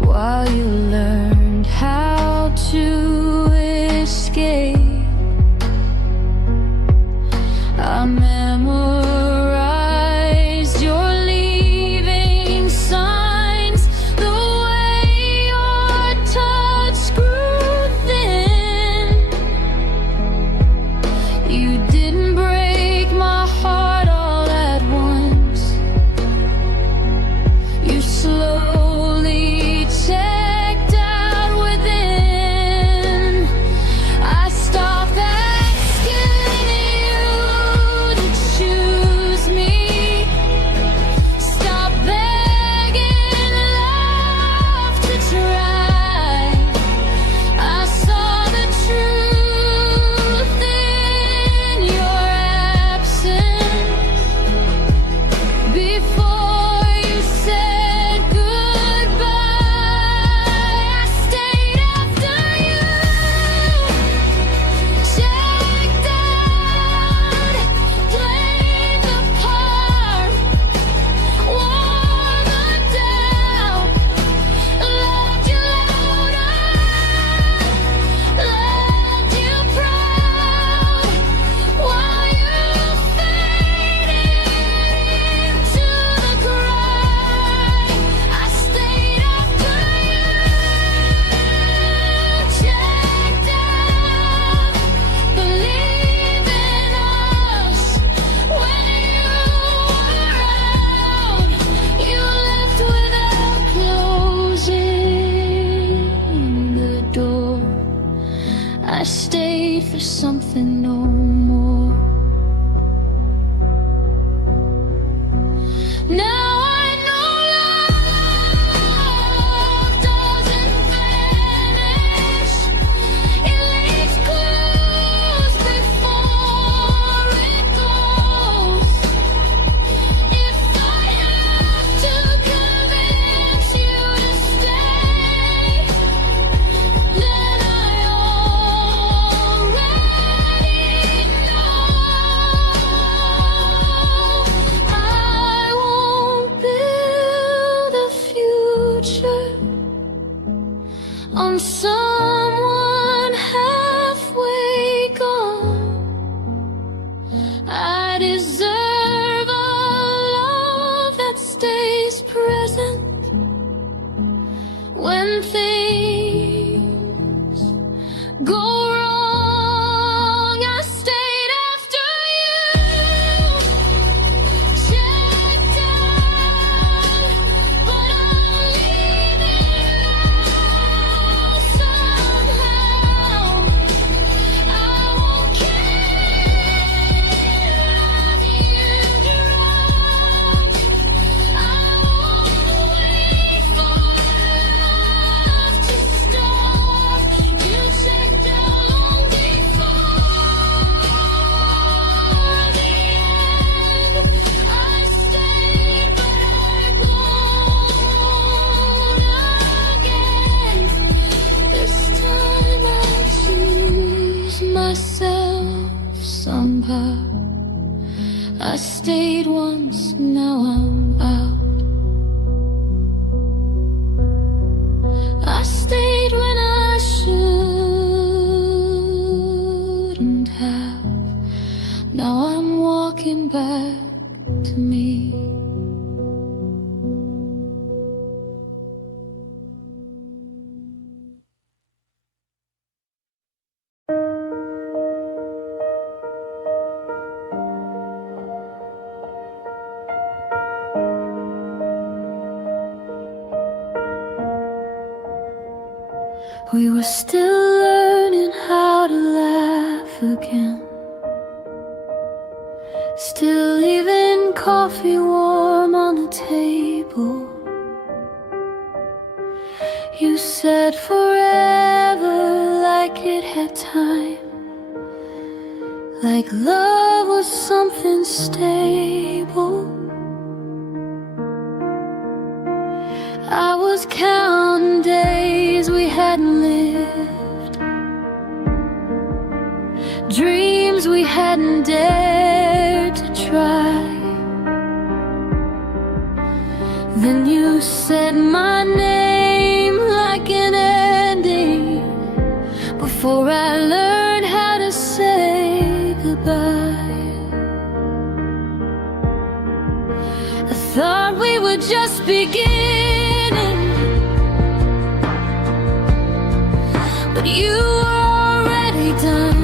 while you learned how to escape. I memorized your leaving signs, the way your touch grew thin. I stayed for something no more. Now I know love doesn't vanish. It leaves clues before it goes. If I have to convince you to stay, then I already know. I won't build a future on someone halfway gone. I deserve a love that stays present when things go wrong. I stayed after you checked out, but I'm leaving now somehow. I won't care if you drop. I won't wait for love to stop. You checked out long before the end. I stayed, but I've blown again. This time I choose myself somehow. I stayed once, now I'm out. I stayed when I shouldn't have. Now I'm walking back to me. We were still learning how to laugh again, still leaving coffee warm on the table. You said forever like it had time, like love was something stable. I was counting days we hadn't lived, dreams we hadn't dared to try. Then you said my name like an ending, before I learned how to say goodbye. I thought we were just beginning, but you were already done.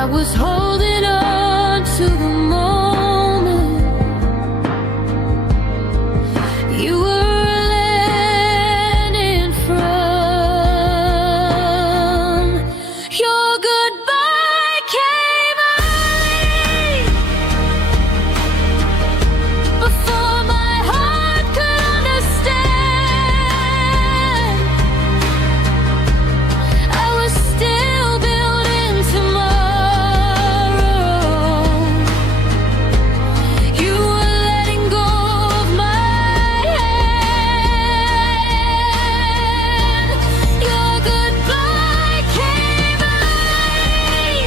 I was holding on to the moment you were landing from. Your goodbye came early, before my heart could understand. I was still building tomorrow. You were letting go of my hand. Your goodbye came early,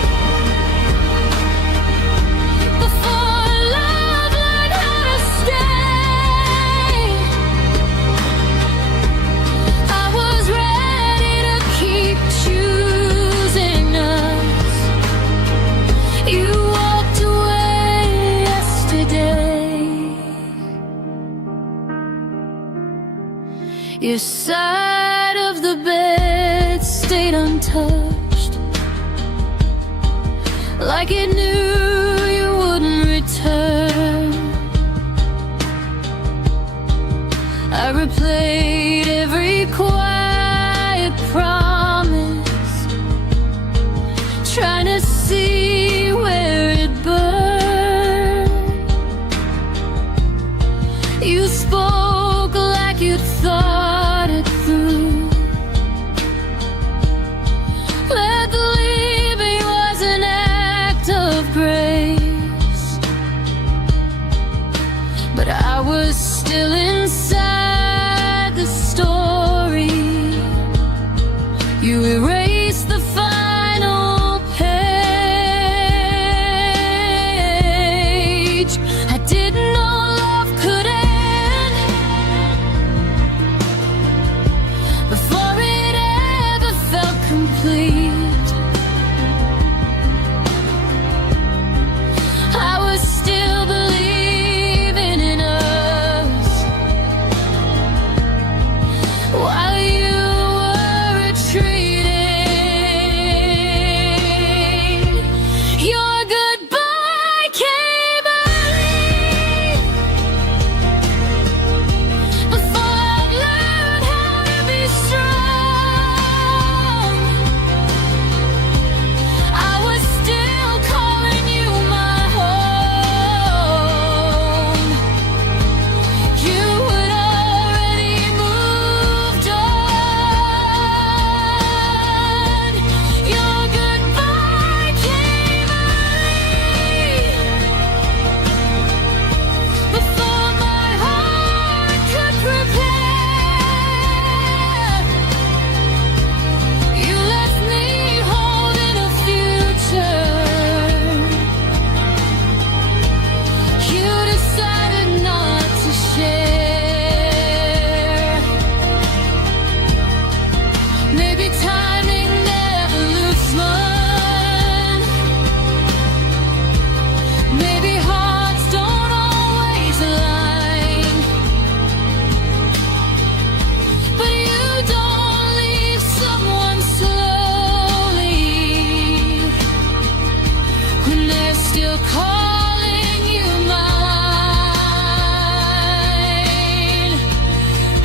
before love learned how to stay. I was ready to keep choosing us. You walked away yesterday. Your side of the bed stayed untouched, like it knew you wouldn't return. I replayed every quiet thought it through. Let the leaving was an act of grace, but I was still inside the story. You erased the final page. I didn't know love could end before it ever felt complete. I was still believing in us while you were retreating. Your goodbye came early before I'd learned how to be strong. I was still calling you my home. You had already moved on. Your goodbye came early before my heart could prepare. You left me holding a future. You decided not to share. Maybe timing never looks one. Maybe hearts don't always align. But you don't leave someone slowly when they're still calling you mine.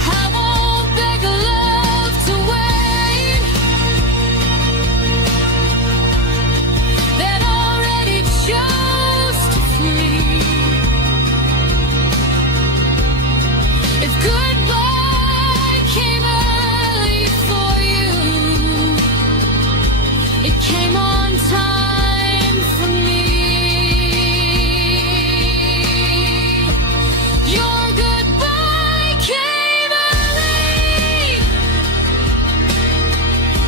I won't beg love to wait that already chose to flee. If goodbye came early for you, it came on time for me. Your goodbye came early,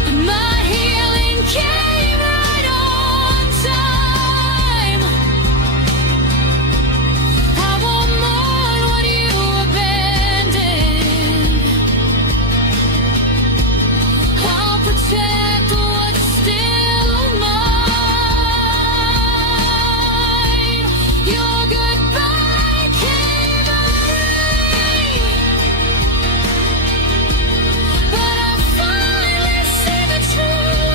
but my healing came right on time. I won't mourn what you abandoned. I'll protect what's still mine. Your goodbye came early, but I finally see the truth.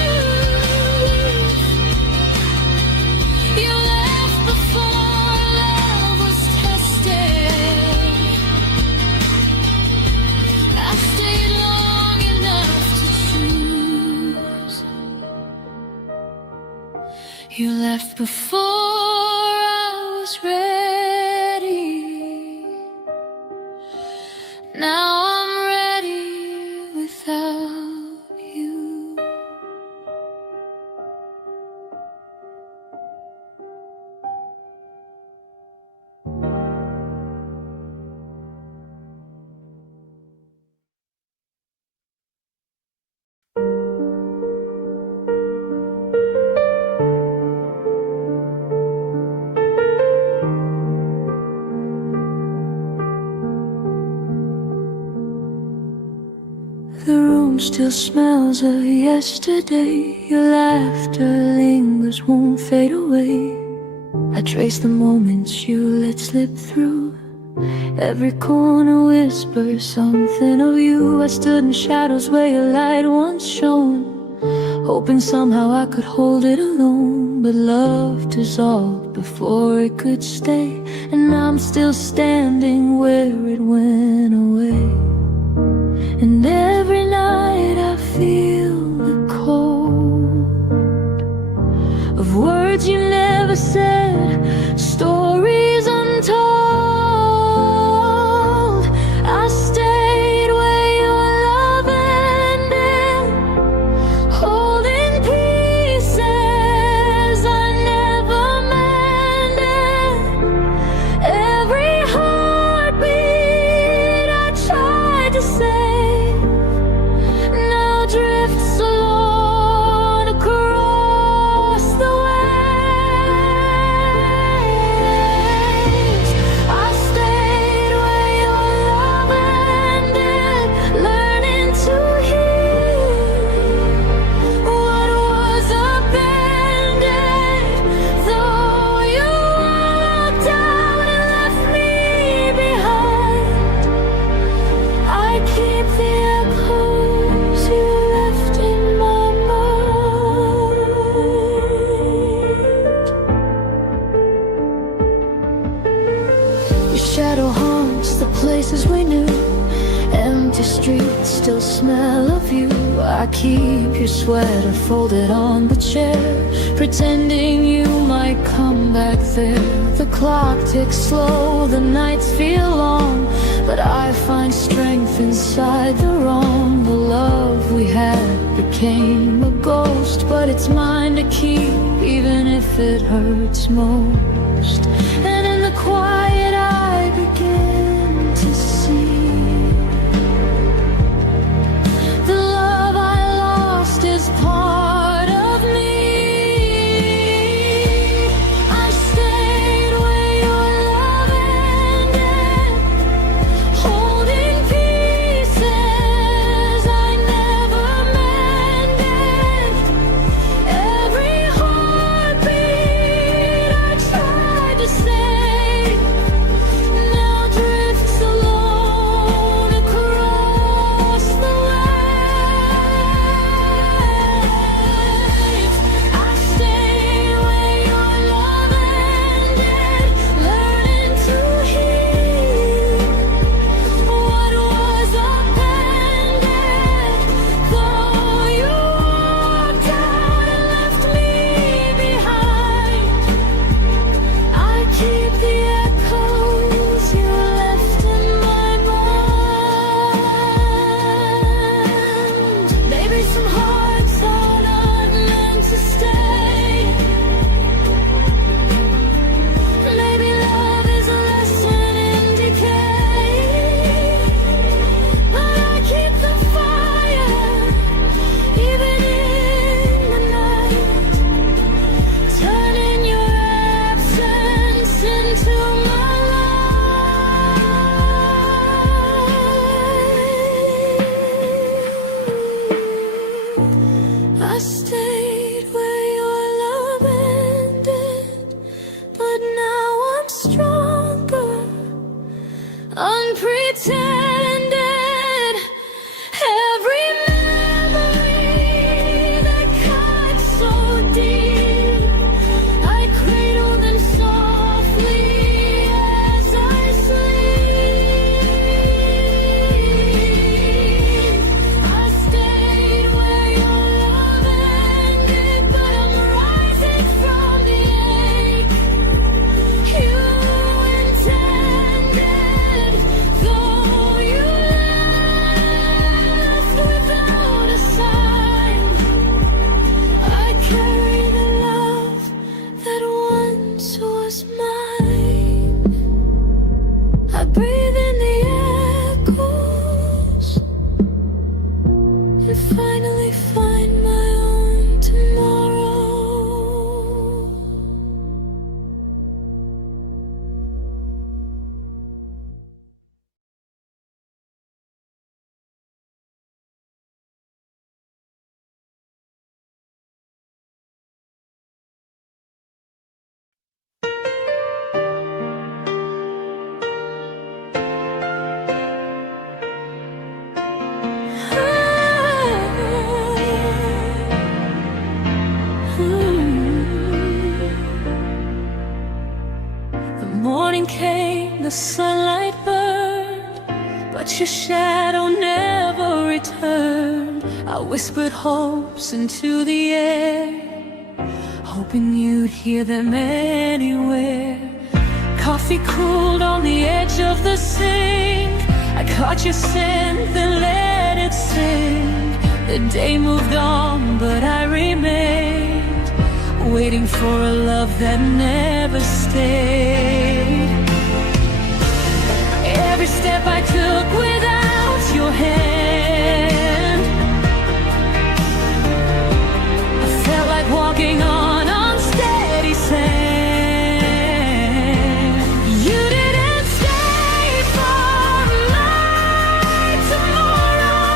You left before love was tested. I stayed long enough to choose. You left before I was ready. Now I'm ready without you. The room still smells of yesterday. Your laughter lingers, won't fade away. I trace the moments you let slip through. Every corner whispers something of you. I stood in shadows where your light once shone, hoping somehow I could hold it alone. But love dissolved before it could stay, and I'm still standing where it went away. And every night I feel the cold of words you never said, stories untold. I stayed empty streets still smell of you. I keep your sweater folded on the chair, pretending you might come back there. The clock ticks slow, the nights feel long, but I find strength inside the wrong. The love we had became a ghost, but it's mine to keep, even if it hurts most. And in the quiet I begin to see the love I lost is part of me. I stayed where your love ended, holding pieces I never mended. Every heartbeat I tried to save now drifts alone across the waves. I stayed where your love ended, learning to heal what was upended. Though you walked out and left me behind, I keep the echoes you left in my mind. Maybe some hearts are not meant to stay. Maybe love is a lesson in decay. But I keep the fire, even in the night, turning your absence into my light. I stayed where your love ended, but now I'm stronger, unpretended. Every memory that cut so deep, I cradle them softly as I sleep. I stayed where your love ended, but I'm rising from the ache you intended. Though you left without a sign, I carry the love that once was mine. I breathe in the echoes and finally find my own tomorrow. The morning came, the sunlight burned, but your shadow never returned. I whispered hopes into the air, hoping you'd hear them anywhere. Coffee cooled on the edge of the sink, I caught your scent, then let it sink. The day moved on, but I remained, waiting for a love that never stayed. Every step I took without your hand, I felt like walking on unsteady sand. You didn't stay for my tomorrow,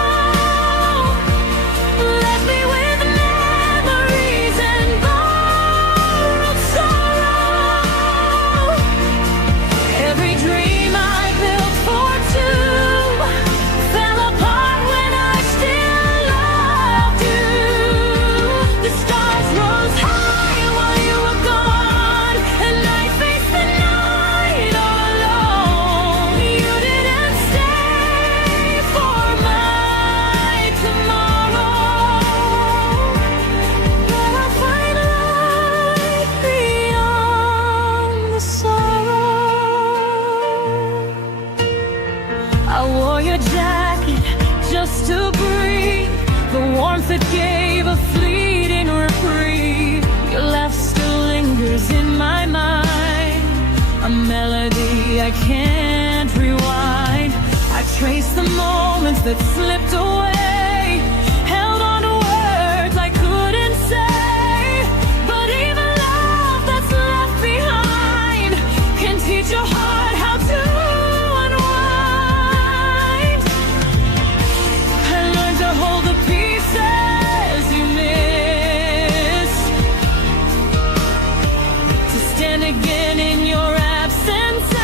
left me with memories and borrowed sorrow. Every dream I built for two fell apart. to breathe, the warmth that gave a fleeting reprieve. Your laugh still lingers in my mind, a melody I can't rewind. I trace the moments that slipped away, held on to words I couldn't say. But even love that's left behind can teach your heart how to unwind. I learned to hold the pieces you missed, to stand again in your absence. I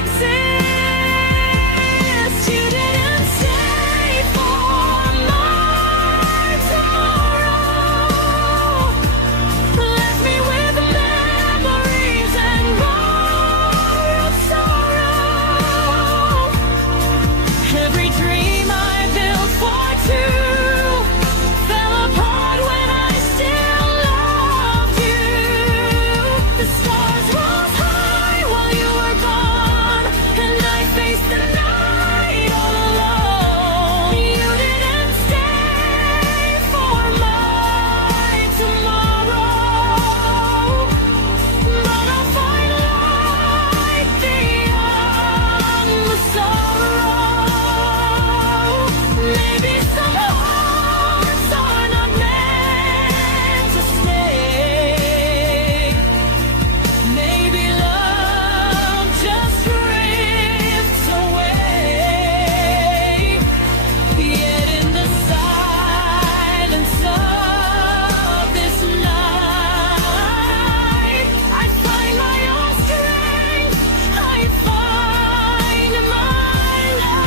exist. You didn't stay for my tomorrow. Left me with memories and borrowed sorrow. Every dream I built for two fell apart when I still loved you. The stars rose high while you were gone, and I faced the night all alone. You didn't stay for my tomorrow, but I'll find light beyond the sorrow. Maybe some hearts are not meant to stay. Maybe love just drifts away. Yet in the silence of this night, I find my own strength. I find my light.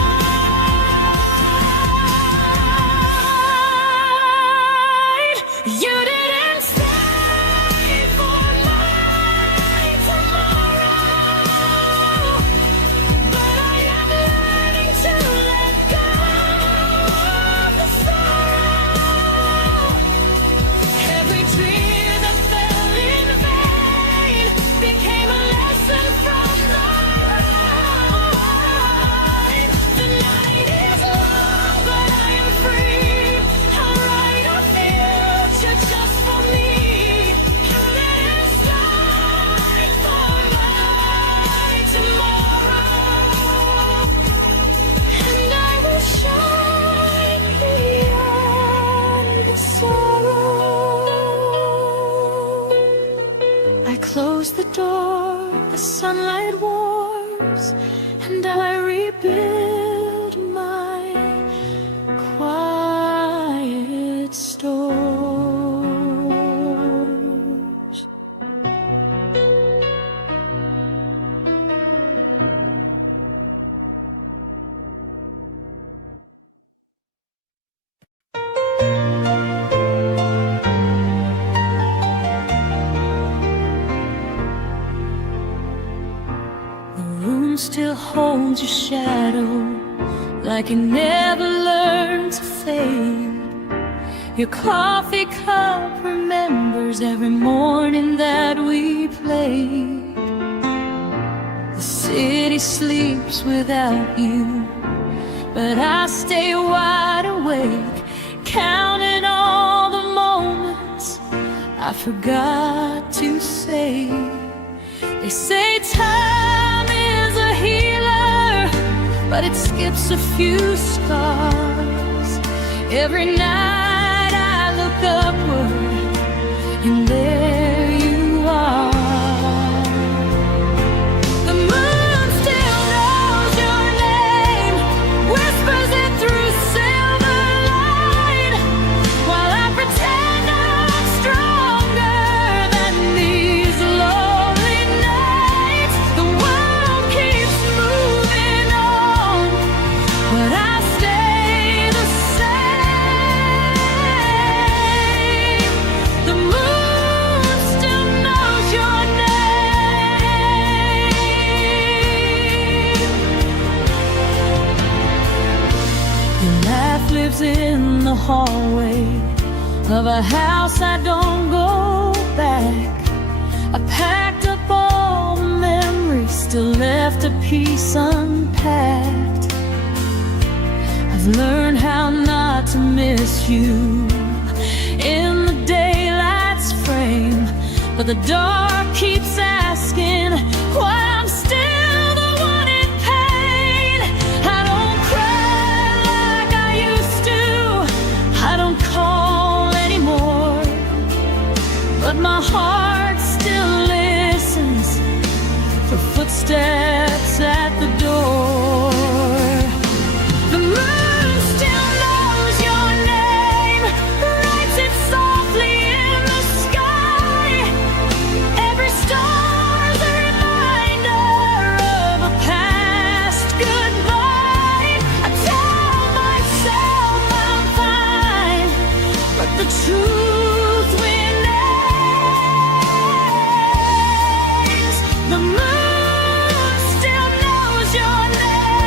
You didn't stay for my tomorrow, but I am learning to let go of the sorrow. Every tear that fell in vain became a lesson from the ride. The night is long, but I am free. I'll write a future just for me. You didn't stay for my tomorrow, and I will shine beyond the sorrow. I close the door, the sunlight warms, and I rebuild my quiet stores. The room still holds your shadow, like it never learned to fade. Your coffee cup remembers every morning that we played. The city sleeps without you, but I stay wide awake, counting all the moments I forgot to say. They say time is a healer, but it skips a few scars. Every night I look upward, and there you are. The moon still knows your name, whispers it through silver light, while I pretend I'm stronger than these lonely nights. The world keeps moving on, but I stay the same. The moon still knows your name. Your laugh lives in the hallway of a house I don't go back. I packed up all the memories, still left a piece unpacked. I've I've learned how not to miss you in the daylight's frame, but the dark keeps asking why I'm still the one in pain. I don't cry like I used to, I don't call anymore, but my heart still listens for footsteps at the door. The moon still knows your name, writes it softly in the sky. Every star's a reminder of a past goodbye. I tell myself I'm fine, but the truth remains. The moon still knows your name.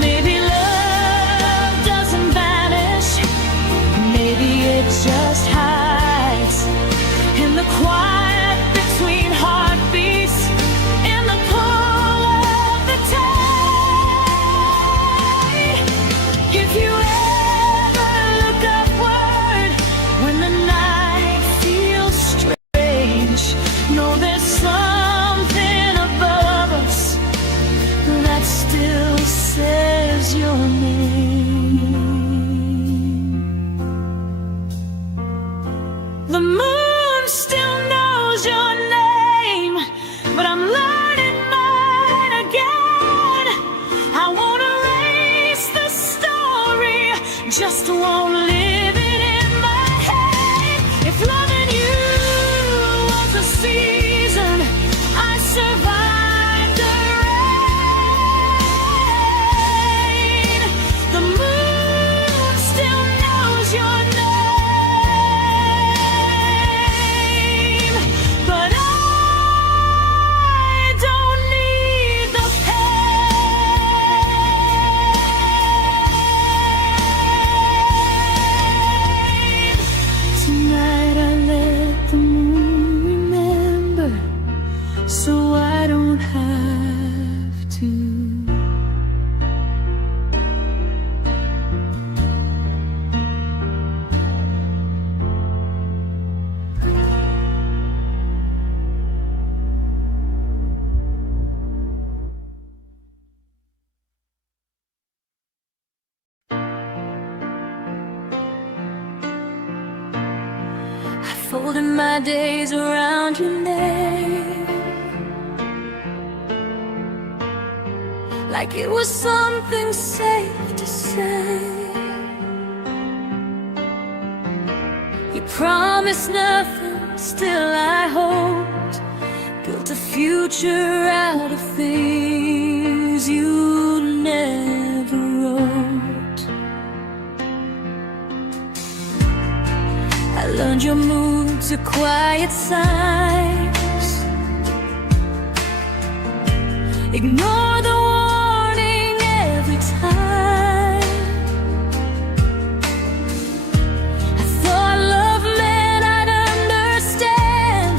Maybe love doesn't vanish, maybe it just hides in the quiet between heartbeats, in the pull of the tide. If you ever look upward when the night feels strange, know there's something above us that still says your name. The moon still knows your name, but I'm learning mine again. I won't erase the story, just won't live it in my head. If loving you was a season, I survived the rain. The moon still knows your name, but I don't need the pain. Tonight I let the moon remember, so I don't have to. I folded my days around your name, like it was something safe to say. You promised nothing, still I hoped. Built a future out of things you never wrote. I learned your moods are quiet signs. Ignore the warning every time. I thought love meant I'd understand,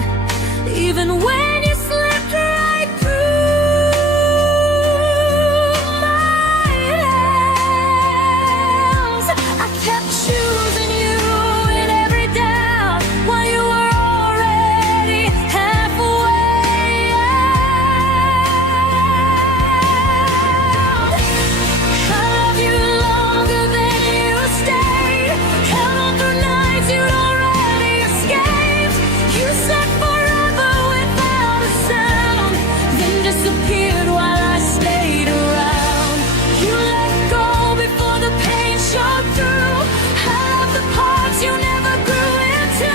even when you slipped right through my hands. I kept choosing you in every doubt while you were already halfway out. I love you longer than you stayed, held on through nights you'd already escaped. You said forever without a sound, then disappeared while I stayed around. You let go before the pain showed through. I loved the parts you never grew into.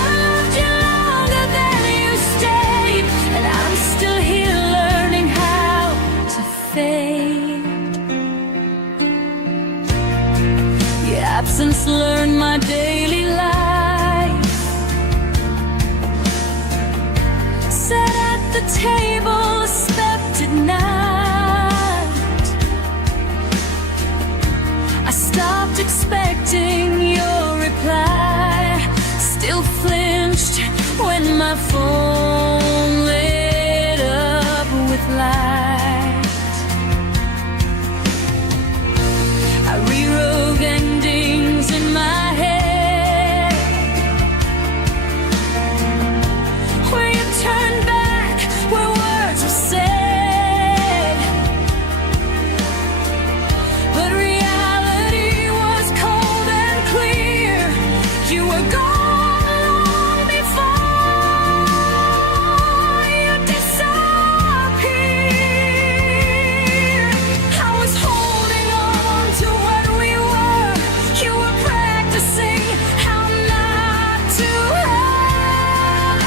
I loved you longer than you stayed, and I'm still here learning how to fade. Your absence learned my daily life. Sat at the table, slept at night. I stopped expecting your reply, still flinched when my phone lit up with light. I rewrote endings in my head, where you turned back, where words were said, but reality was cold and clear. You were gone long before you disappeared. I was holding on to what we were. You were practicing how not to hurt.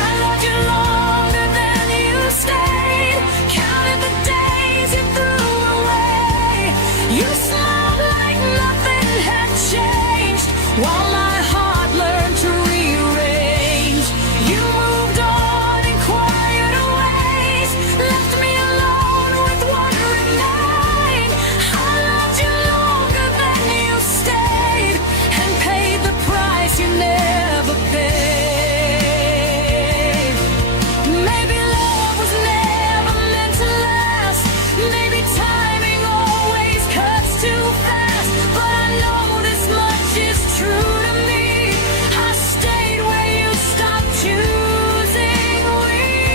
I loved you longer than you stayed, counted the days you threw away. You smiled like nothing had changed, while my heart learned to rearrange. You moved on in quieter ways, left me alone with what remained. I loved you longer than you stayed, and paid the price you never paid. Maybe love was never meant to last. Maybe timing always cuts too fast. But I know this much is true to me. I stayed where you stopped choosing weed.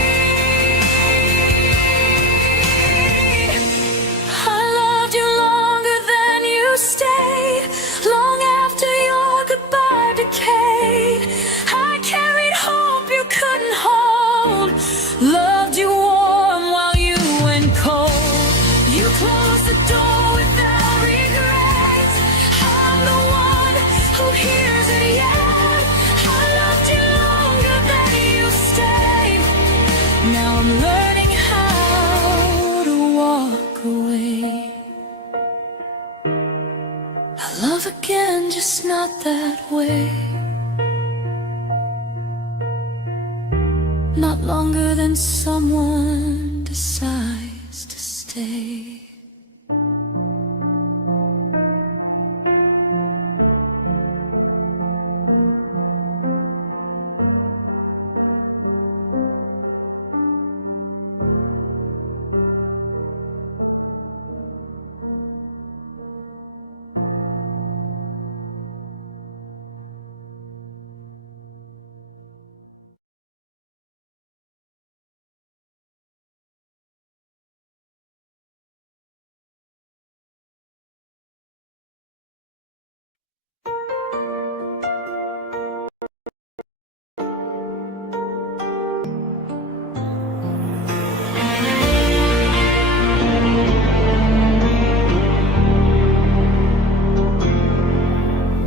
I loved you longer than you stayed, long after your goodbye decayed. I carried hope you couldn't hold, loved you warm while you went cold. You closed the door without regret. I'm the one who hears it yet. I loved you longer than you stayed. Now I'm learning how to walk away. I love again, just not that way. Not longer than someone decides to stay.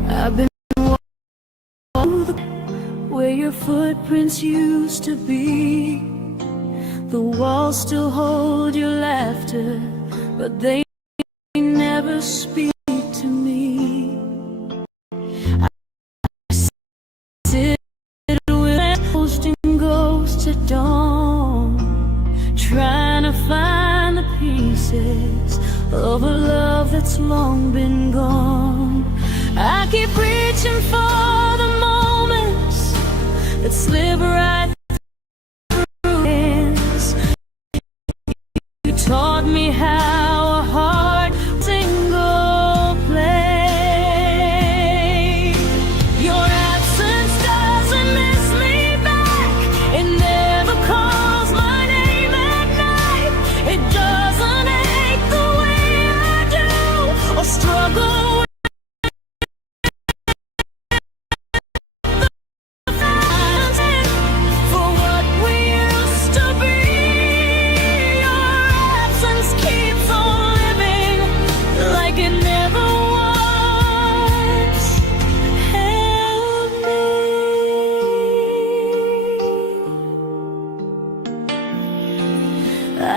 I've been where your footprints used to be. The walls still hold your laughter, but they never speak to me. I sit with ghost and ghosts at dawn, trying to find the pieces of a love that's long been gone. I keep reaching for the moments that slip right through hands. You taught me how a heart single play. Your absence doesn't miss me back. It never calls my name at night. It doesn't ache the way I do, or struggle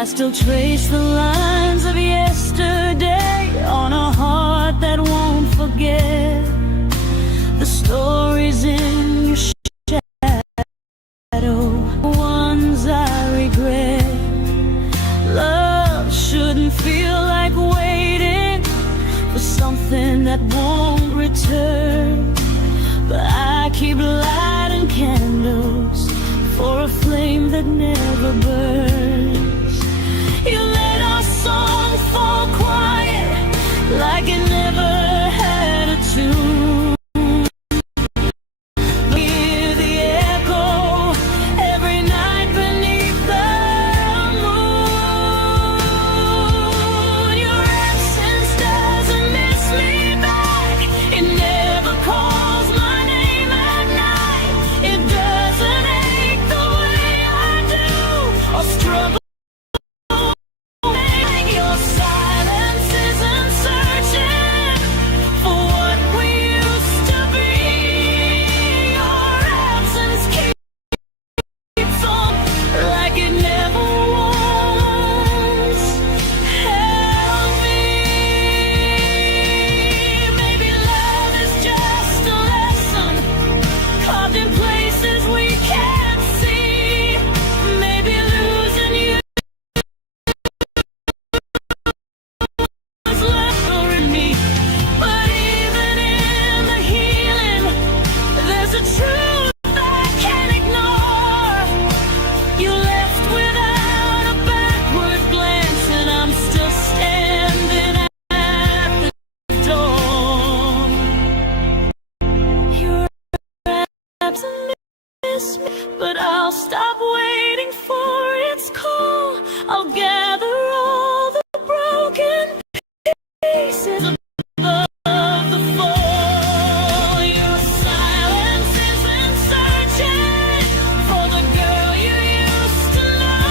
I still trace the lines of yesterday on a heart that won't forget the stories in your shadow, ones I regret. Love shouldn't feel like waiting for something that won't return, but I keep lighting candles for a flame that never burns. You let our song fall quiet like it never had a tune. Hear the echo every night beneath the moon. Your absence doesn't miss me back. It never calls my name at night. It doesn't ache the way I do or struggle. Your silence isn't searching for what we used to be. Your absence keeps on like it never was. Help me. Maybe love is just a lesson carved in places we can't see. Maybe losing you is lesser in me. But even in the healing, there's a truth I can't ignore. You left without a backward glance, and I'm still standing at the door. Your absence miss me, but I'll stop waiting for its call. I'll gather all the broken pieces above the fall. Your silence isn't searching for the girl you used to know.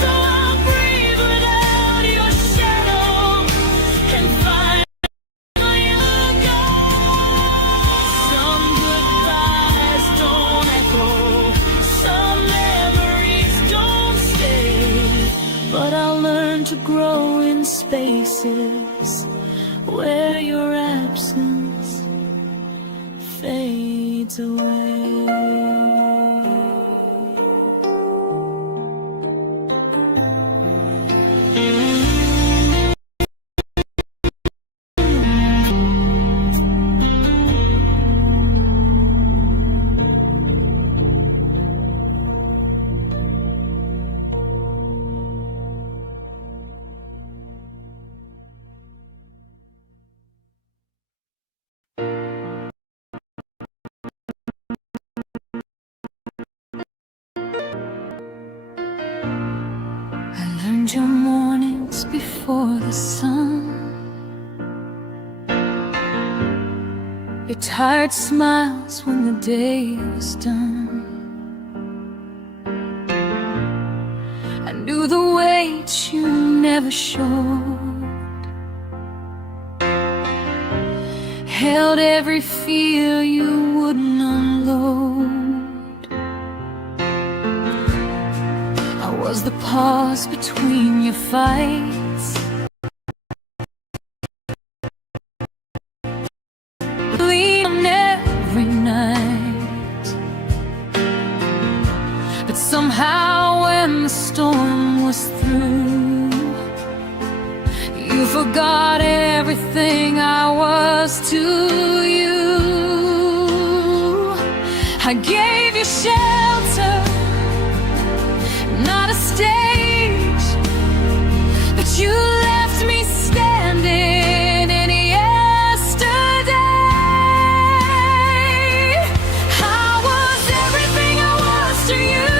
So I'll breathe without your shadow and finally let go. Some goodbyes don't echo, some memories don't stay. But I'll learn to grow in spaces where your absence fades away. I learned your mornings before the sun, your tired smiles when the day was done. I knew the weight you never showed, held every fear you wouldn't unload. I was the pause between your fights, lean on every night. But somehow when the storm was through, you forgot everything I was to you. I gave you shelter, not a stage, but you left me standing in yesterday. I was everything I was to you,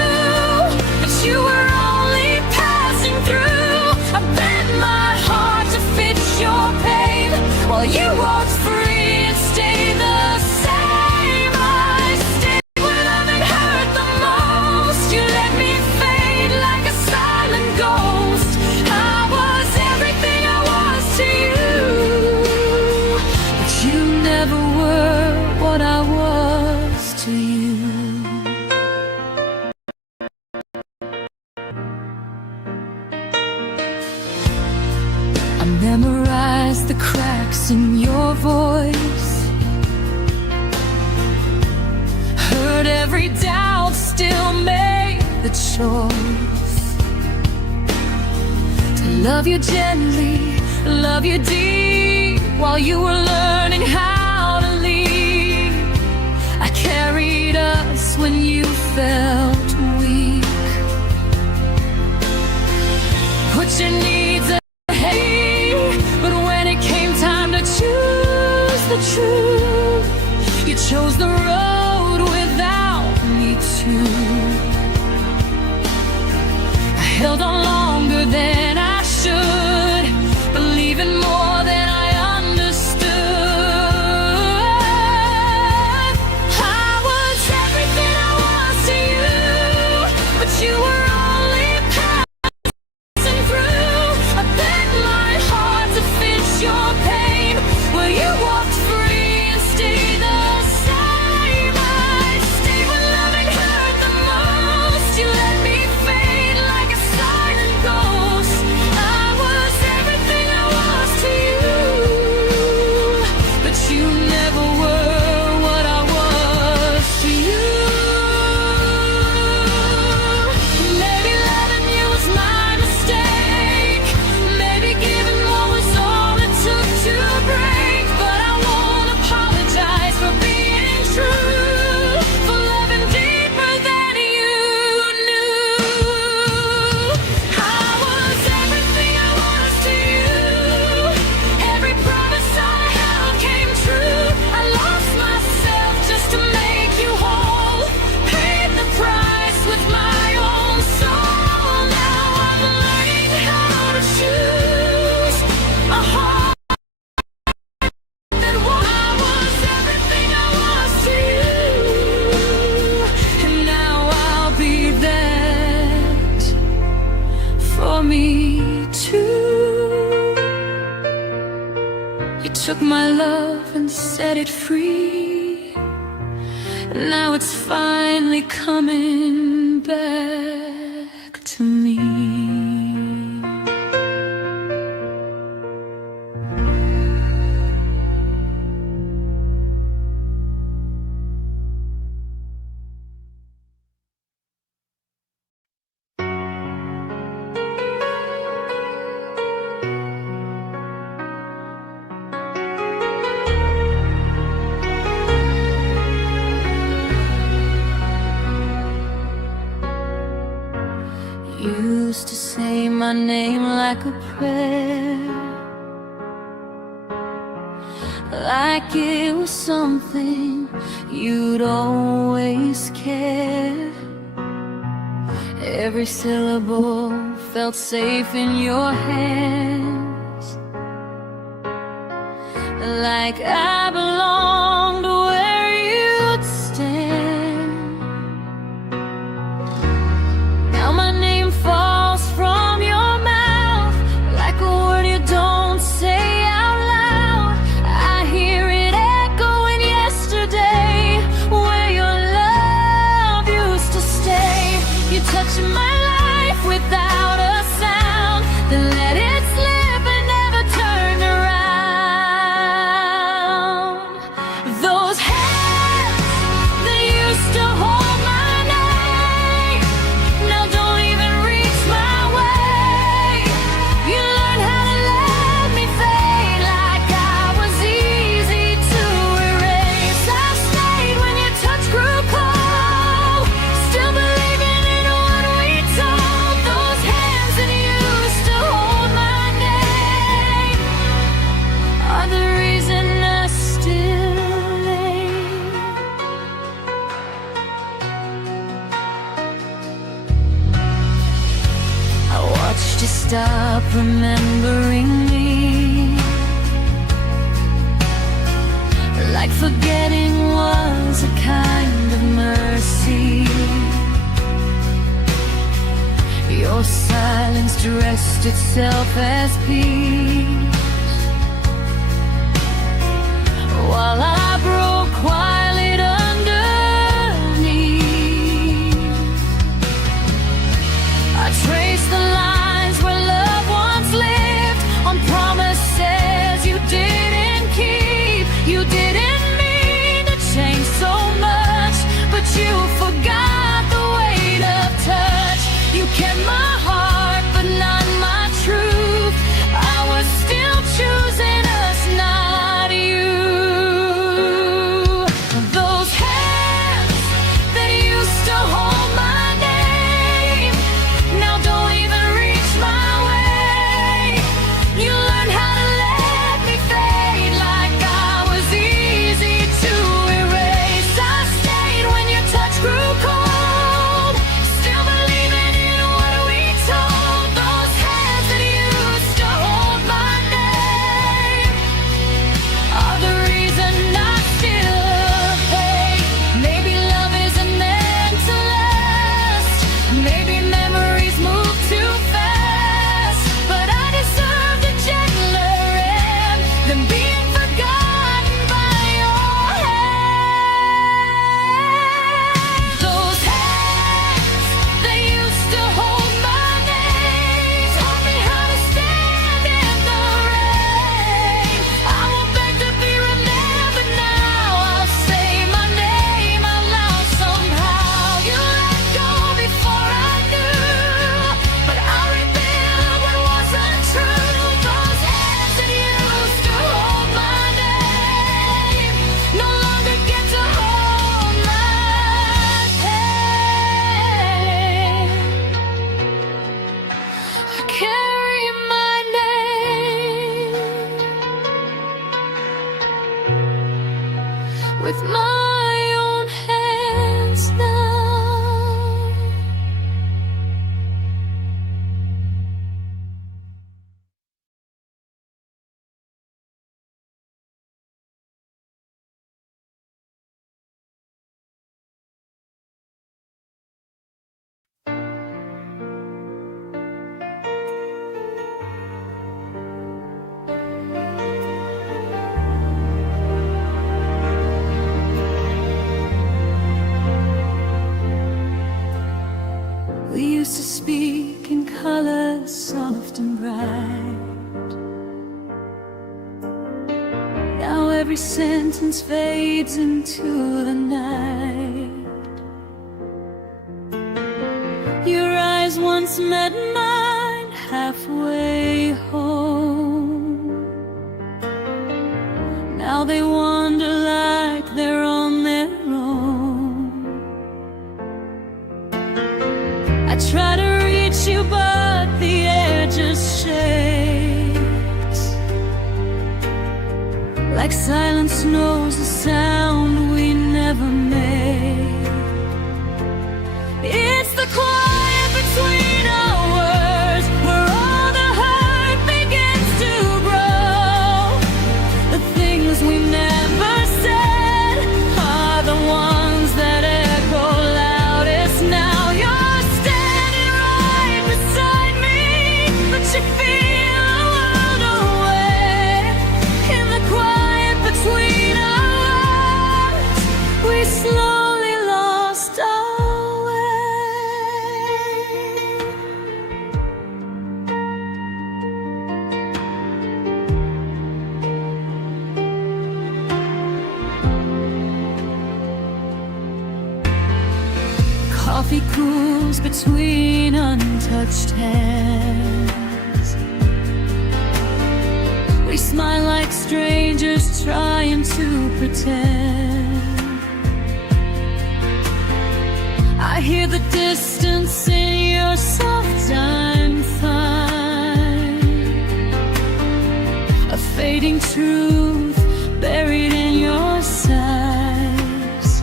but you were only passing through. I bent my heart to fit your pain while you walked free and stayed the same. I stayed when nothing hurt the most. You let me fade like a silent ghost. I was everything I was to you, but you never were what I was to you. I memorized the cracks in your voice, heard every doubt, still made the choice to love you gently, love you deep, while you were learning how to lead. I carried us when you fell took my love and set it free. Now it's finally coming back to me. Used to say my name like a prayer, like it was something you'd always care. Every syllable felt safe in your hands, like I belonged where you'd stand. Now my name falls from your mouth like a word you don't say out loud. I hear it echoing yesterday, where your love used to stay. You touch my life without a sound, then let it slip and never turn around. Those hands that used to hold my name now don't even reach my way. You learned how to let me fade like I was easy to erase. I stayed when your touch grew cold, still believing in what we told. Those hands that used to hold my name are the reason I still lay. I watched you stop remembering me, like forgetting was a kind of mercy. Your silence dressed itself as peace, while I broke quiet underneath. I traced the lines where love once lived, on promises you didn't keep. You didn't mean to change so much, but you forgot the weight of touch. You kept my heart, but not my truth. I was still We used to speak in colors soft and bright. Now every sentence fades into the night. Your eyes once met mine halfway home. Now they wander like they're on their own. I try to reach you, but the air just shakes. Like silence knows the sound we never made. It's the quiet between our words, where all the hurt begins to grow. The things we never said are the ones that echo loudest now. You're standing right beside me, but you feel a world away. In the quiet between our words, we slowly lost our way. Coffee cools between untouched hands. We smile like strangers trying to pretend. I hear the distance in your soft I'm fine. A fading truth buried in your sighs.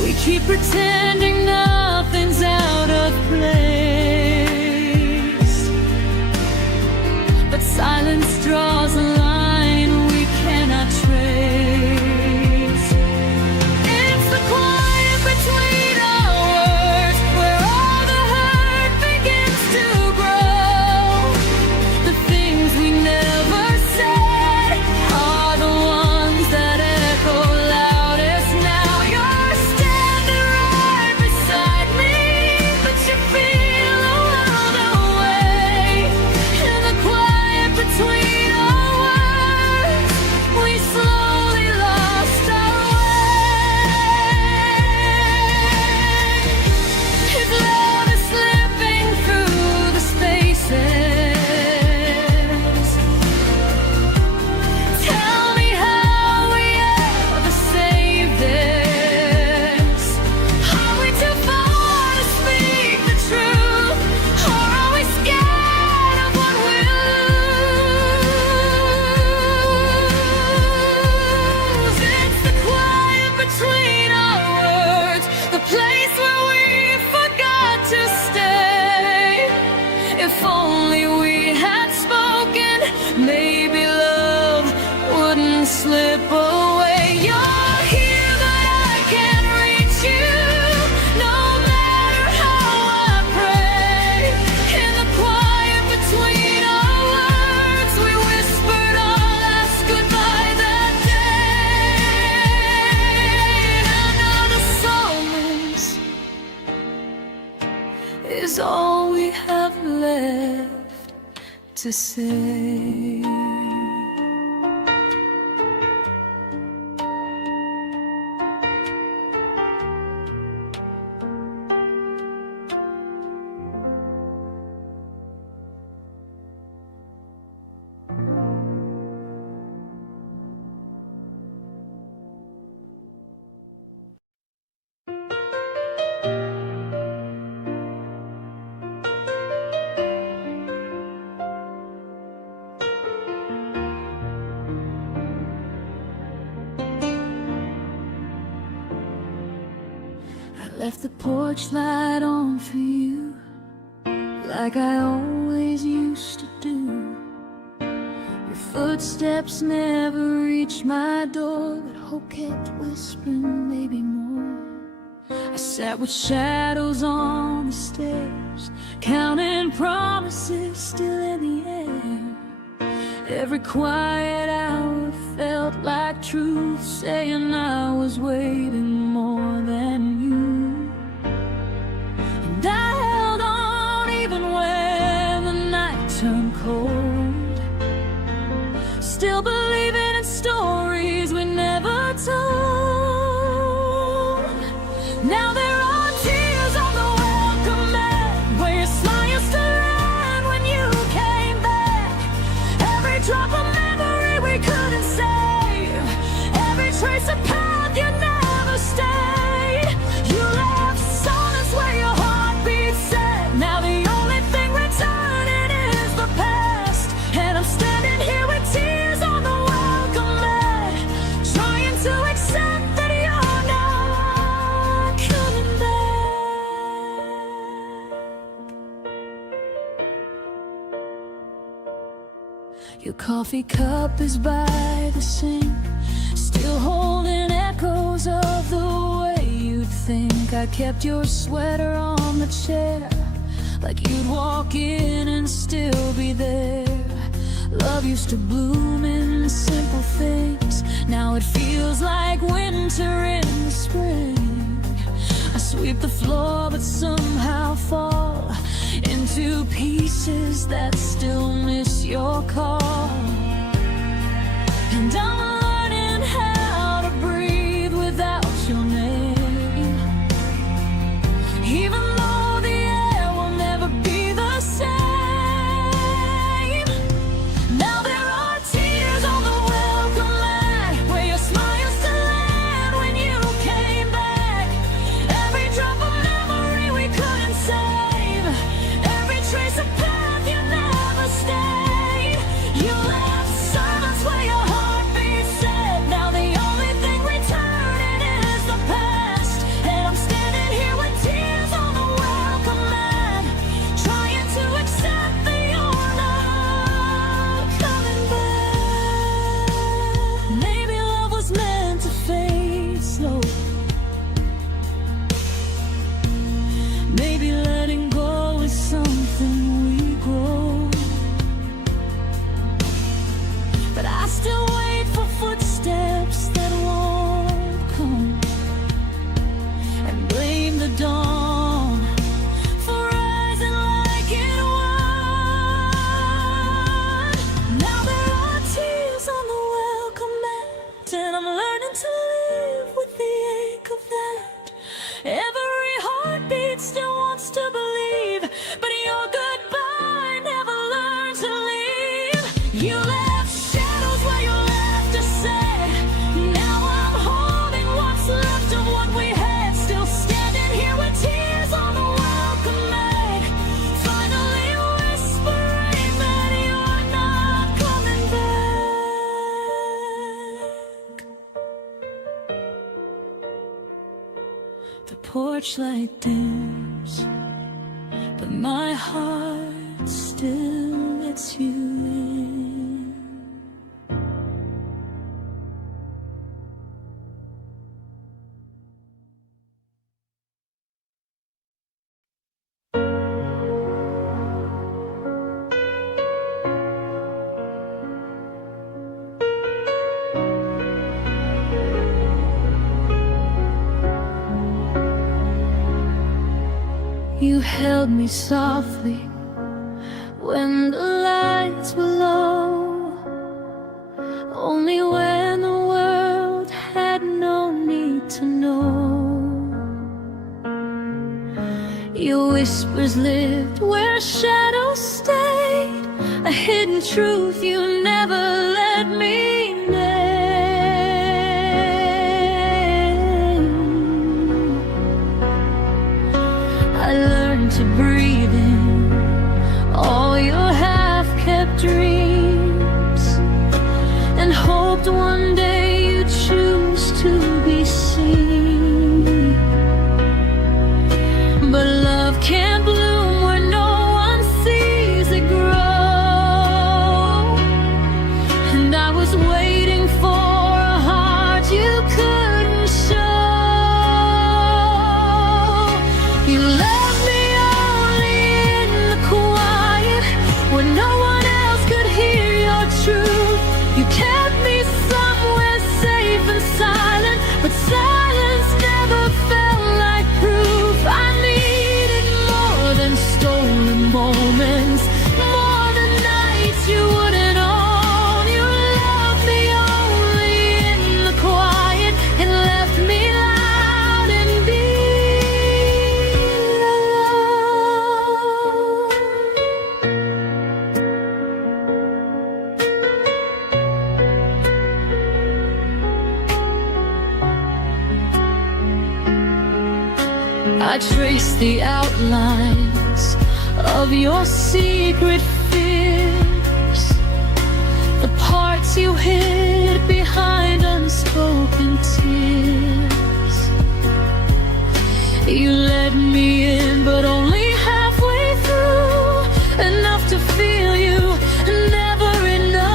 We keep pretending nothing's out of place, but silence draws a line we cannot trace. It's the quiet between our words, where all the hurt begins to grow. The things we never said are the ones that echo loudest now. You're standing right beside me, but you feel a world away. In the quiet between our words, we slowly lost our way. His love is slipping through the spaces. Tell me how we ever save this. Are we too far to speak the truth, or are we scared of what we'll lose? It's the quiet between our words, the place where we forgot to stay. If only we had spoken, maybe love wouldn't slip away. You're here, but I can't reach you, no matter how I pray. In the quiet between our words, we whispered our last goodbye that day. And another silence is all we have left to say. Left the porch light on for you, like I always used to do. Your footsteps never reached my door, but hope kept whispering maybe more. I sat with shadows on the stairs, counting promises still in the air. Every quiet hour felt like truth, saying I was waiting more than you. Your coffee cup is by the sink, still holding echoes of the way you'd think. I kept your sweater on the chair, like you'd walk in and still be there. Love used to bloom in simple things, now it feels like winter in the spring. I sweep the floor but somehow fall into pieces that still miss your call. And I'm learning how to breathe without your name, even though the air will never be the same. Now there are tears on the welcome mat, where your smile used to land when you came back. Every drop of memory we couldn't save, every trace of path you never stayed. You left silence where your heartbeat said, now the only thing returning is the past. And I'm standing here with tears on the welcome mat, trying to accept that you're not coming back. Maybe love was meant to fade slow, maybe letting go is something we grow. But I still wait for footsteps that won't come, and blame the dawn for rising like it would. Now there are tears on the welcome mat, and I'm learning to live with the ache of that. Every heartbeat still wants to believe, but your goodbye never learned to leave. You left shadows where you left to say, now I'm holding what's left of what we had, still standing here with tears on the welcome mat, finally whispering that you're not coming back. The porch light dims, but my heart still lets you in. You held me softly when the lights were low, only when the world had no need to know. Your whispers lived where shadows stayed, a hidden truth you never let me name. I learned to breathe in all your half-kept dreams, and hoped one day you'd choose to be seen. But love can't bloom where no one sees it grow, and I was waiting for a heart you couldn't show. You left me only in the quiet, where no one else could hear your truth. You kept me somewhere safe and silent, but silence never felt like proof. I needed more than stolen moments, more than nights you wouldn't own. You loved me only in the quiet, and left me loud and deep alone. I traced the outlines of your secret fears, the parts you hid behind unspoken tears. You let me in, but only halfway through, enough to feel you, never enough.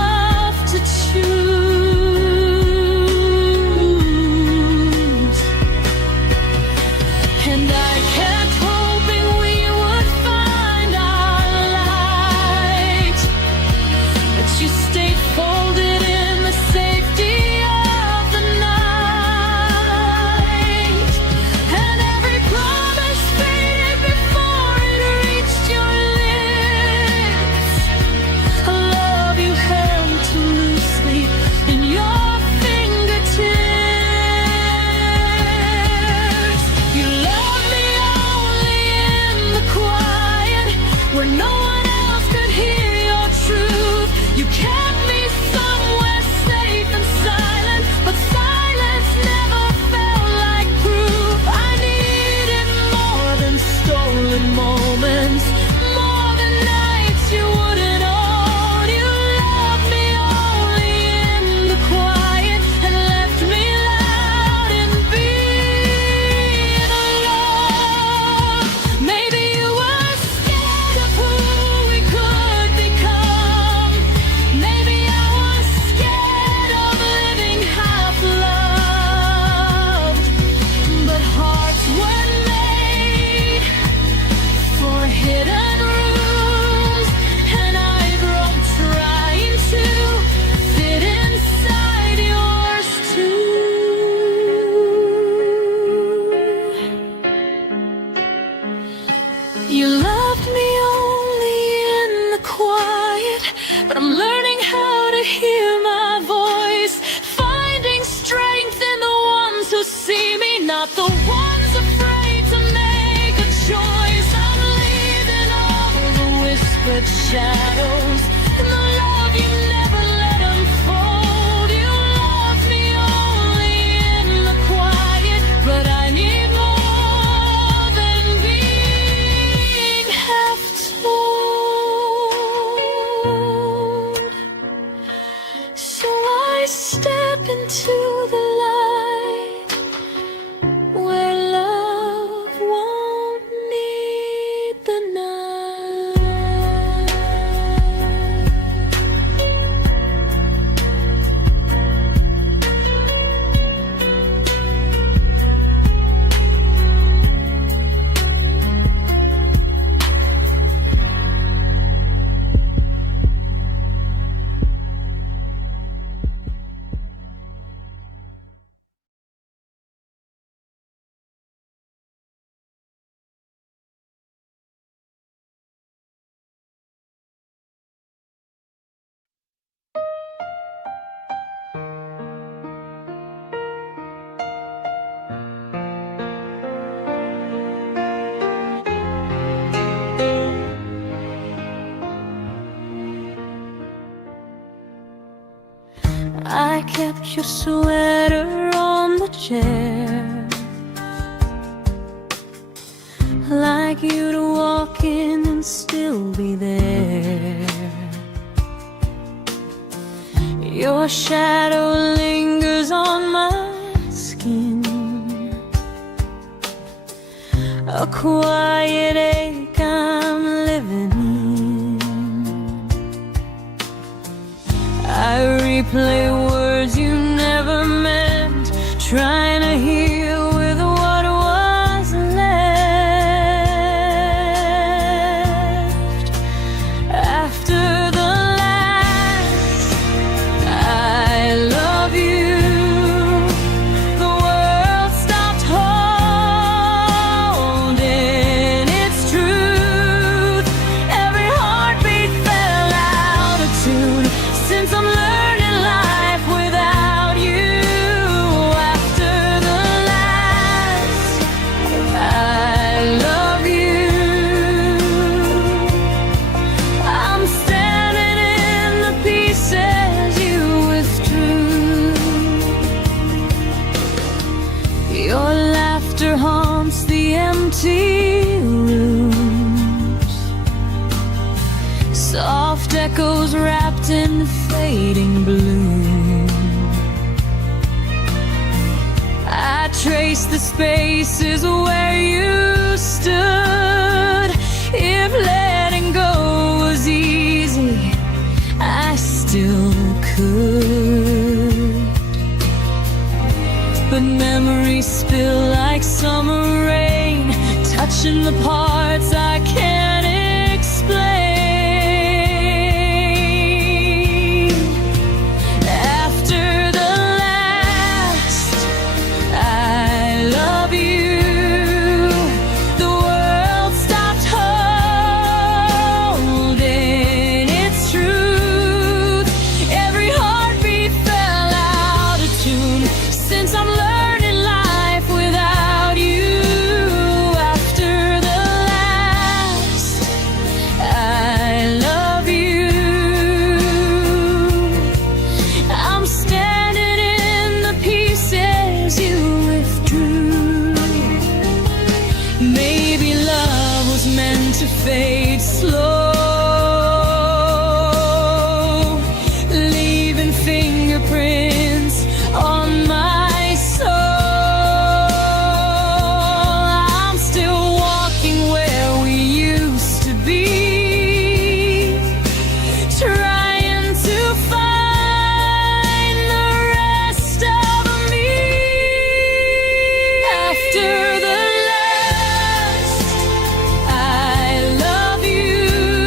You loved me only in the quiet, but I'm learning how to hear my voice, finding strength in the ones who see me, not the ones afraid to make a choice. I'm leaving all the whispered shadows and the love you never let unfold. You loved me only in the quiet, but I need more than being half told. So I step into the light where love won't need the night. I kept your sweater on the chair, like you'd walk in and still be there. Your shadow lingers on my skin, a quiet ache I'm living in. I replay words you never meant, trying to heal with what was left. After the last I love you, the world stopped holding its truth. Every heartbeat fell out of tune, since I'm learning life without you. After the last I love you, I'm standing in the pieces you withdrew. Your laughter haunts the empty rooms, soft echoes wrapped in fading bloom. I trace the spaces where you stood. If letting go was easy, I still could. But memories spill like summer rain, touching the parts I can't explain. After the last I love you, the world stopped holding its truth. Every heartbeat fell out of tune, since I'm learning life without you. After the last I love you, I'm standing in the pieces you withdrew. Maybe love was meant to fade slow, leaving fingerprints on my soul. I'm still walking where we used to be, trying to find the rest of me. After the last I love you,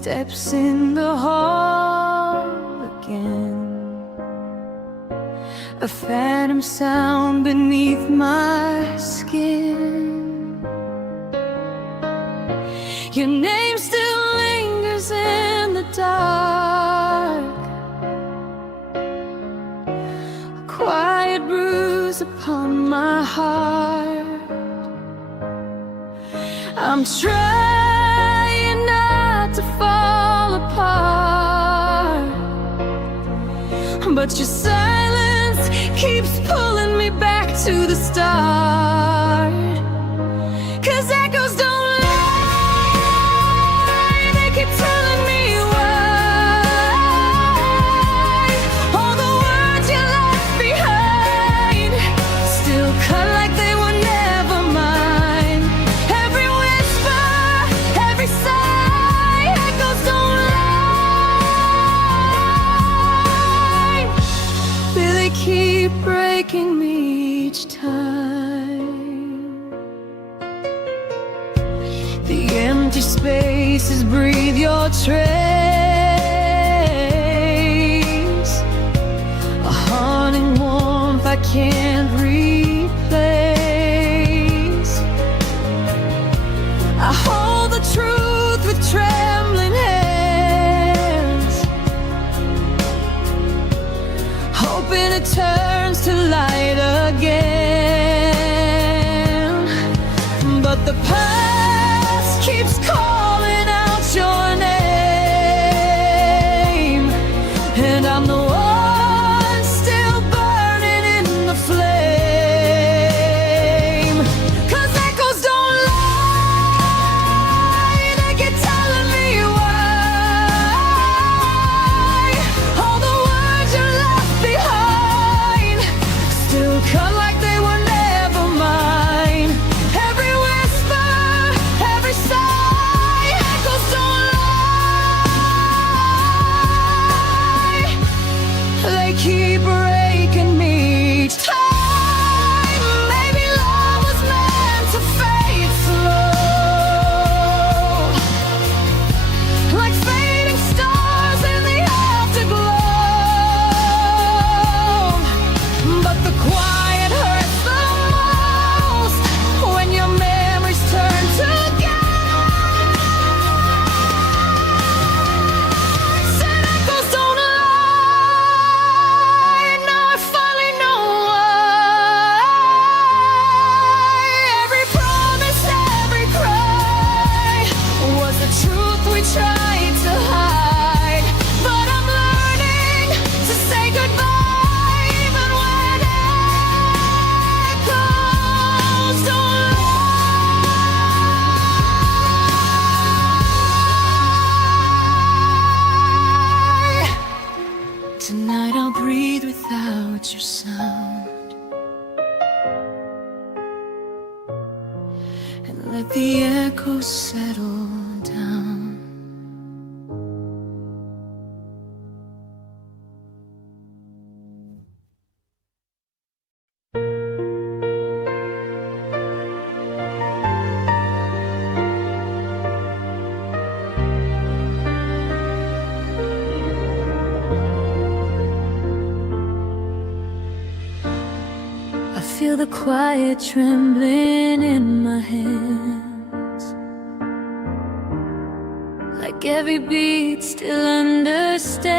footsteps in the hall again. A phantom sound beneath my skin. Your name still lingers in the dark, a quiet bruise upon my heart. I'm trying not to fall apart, but your silence keeps pulling me back to the start. 'Cause echoes don't lie, they keep telling me why all the words you left behind still cut like they were never mine. Every whisper, every sigh, echoes don't lie, they keep breaking me each time. The empty spaces breathe your trace, a haunting warmth I can't replace. I hold the truth with trembling hands, hoping it turns to light again. But the past keeps calling out your name, and I'm the one still burning in the flame. 'Cause echoes don't lie, they keep telling me why all the words you left behind still cut like they were never mine. Every whisper, every sigh, echoes don't lie, they keep breaking me each time. Maybe love was meant to fade slow, like fading stars in the afterglow. But the quiet hurts the most when your memories turn to gas. And echoes don't lie, now I finally know why. Every promise, every cry was the truth we tried to hide. But I'm learning to say goodbye even when echoes don't lie. Tonight I'll breathe without your sound and let the echoes settle down. I feel the quiet trembling in my hands, like every beat still understands.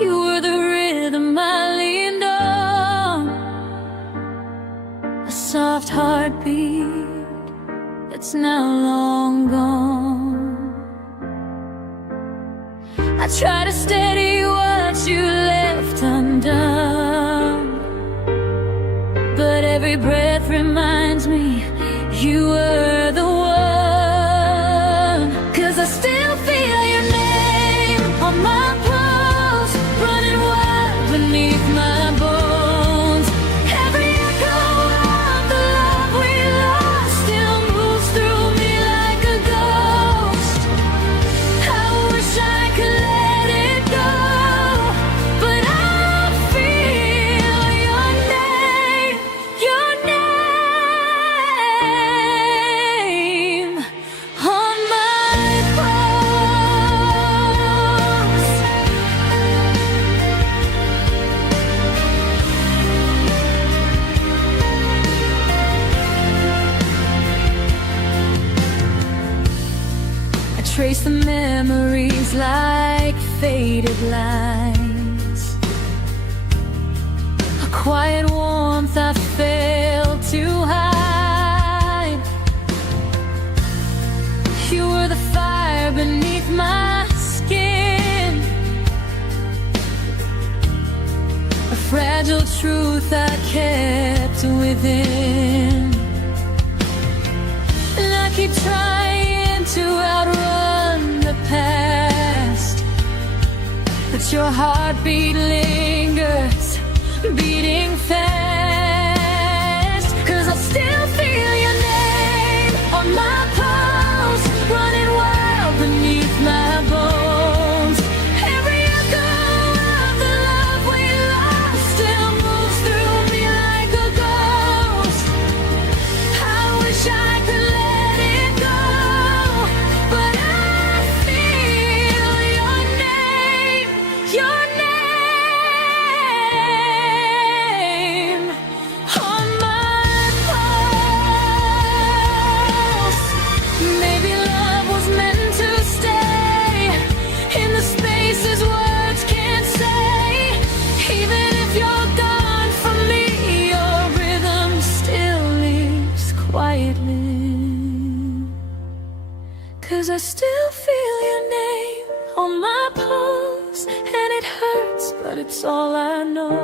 You were the rhythm I leaned on, a soft heartbeat that's now long gone. I try to steady what you left undone, but every breath reminds me you were the one. 'Cause I still feel your name on my pulse, running wild beneath my bones. Every echo of the love we lost still moves through me like a ghost. I wish I could let it go, but I feel your name, your name. memories like faded lines. A quiet warmth I failed to hide. You were the fire beneath my skin, a fragile truth I kept within. And I keep trying to outrun the past, but your heartbeat lingers, beating fast. 'Cause I still feel your name on my pulse, running wild beneath my bones. Every echo of the love we lost still moves through me like a ghost. I wish I could let it go, but I feel your name on my pulse. Maybe love was meant to stay in the spaces words can't say. Even if you're gone from me, your rhythm still lives quietly. 'Cause I still feel your name on my pulse, and it hurts, but it's all I know.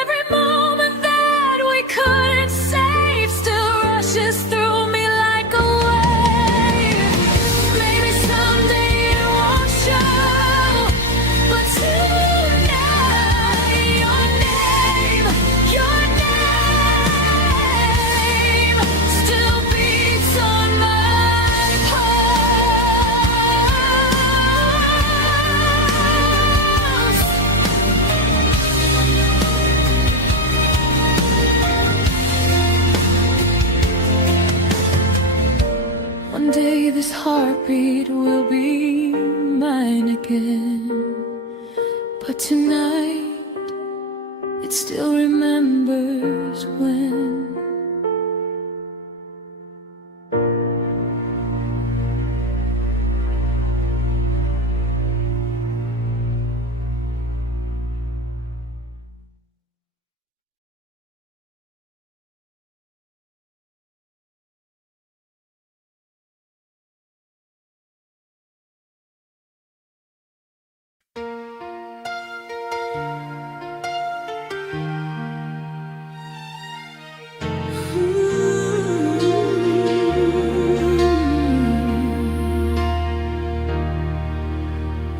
Every moment that we couldn't save still rushes through me like a wave. Maybe someday it won't show, but tonight your name still beats on my pulse. One day this heartbeat will be mine again, but tonight it still remembers when.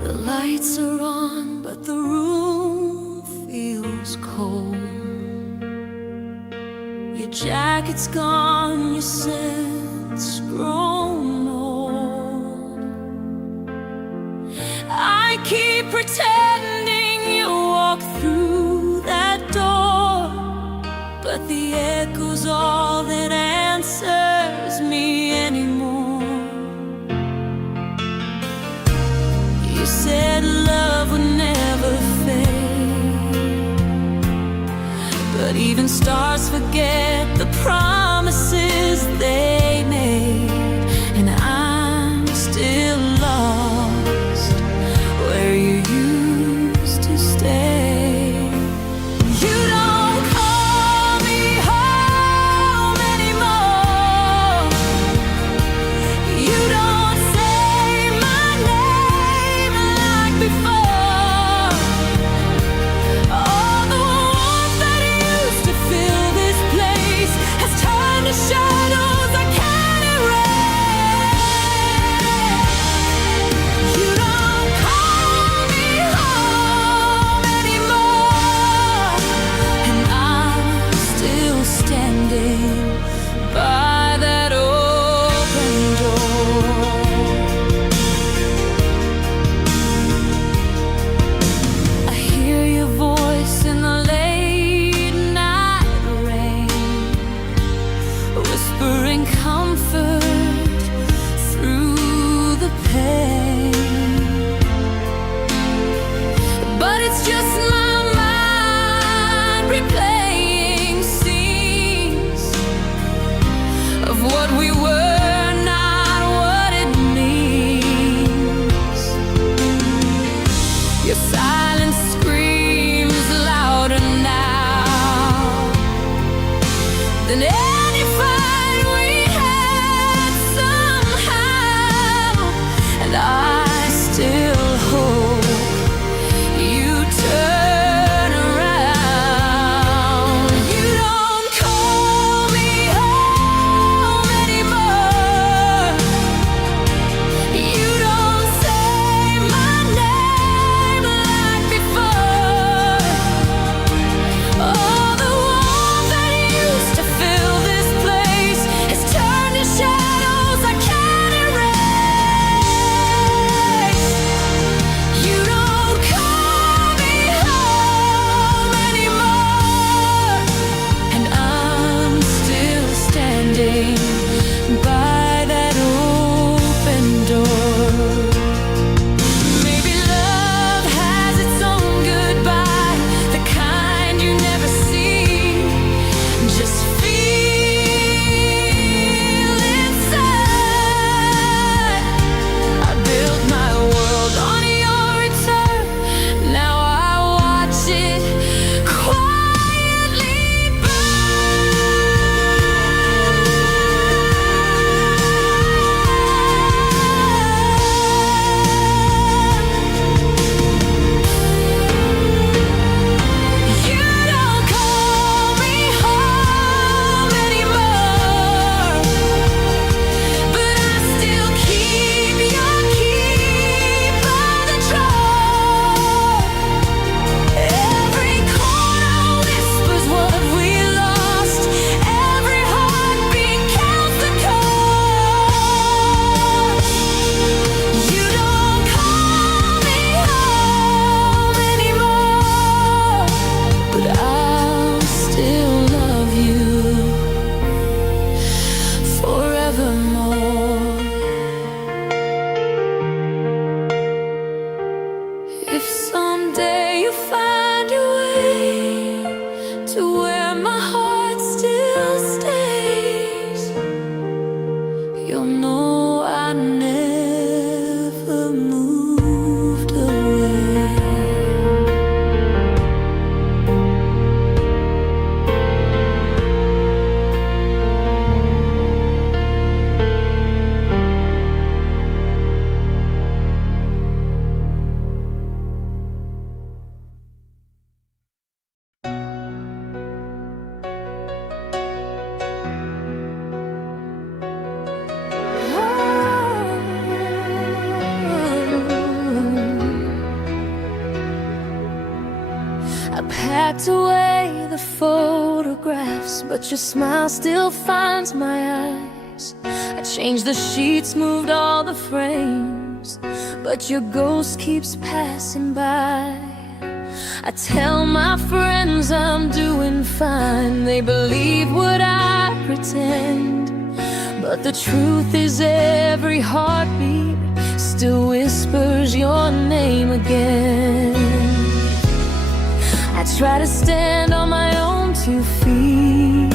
The lights are on, but the room feels cold. Your jacket's gone, your scent's grown old. I keep pretending you walk through that door, but the echo's all that answers me anymore. You said love would never fade, but even stars forget the promises they made. And I'm still lost where you used to stay. You don't call me home anymore. You don't say my name like before. All the warmth that used to fill this place but your smile still finds my eyes. I changed the sheets, moved all the frames, but your ghost keeps passing by. I tell my friends I'm doing fine. They believe what I pretend, but the truth is every heartbeat still whispers your name again. I try to stand on my own 2 feet,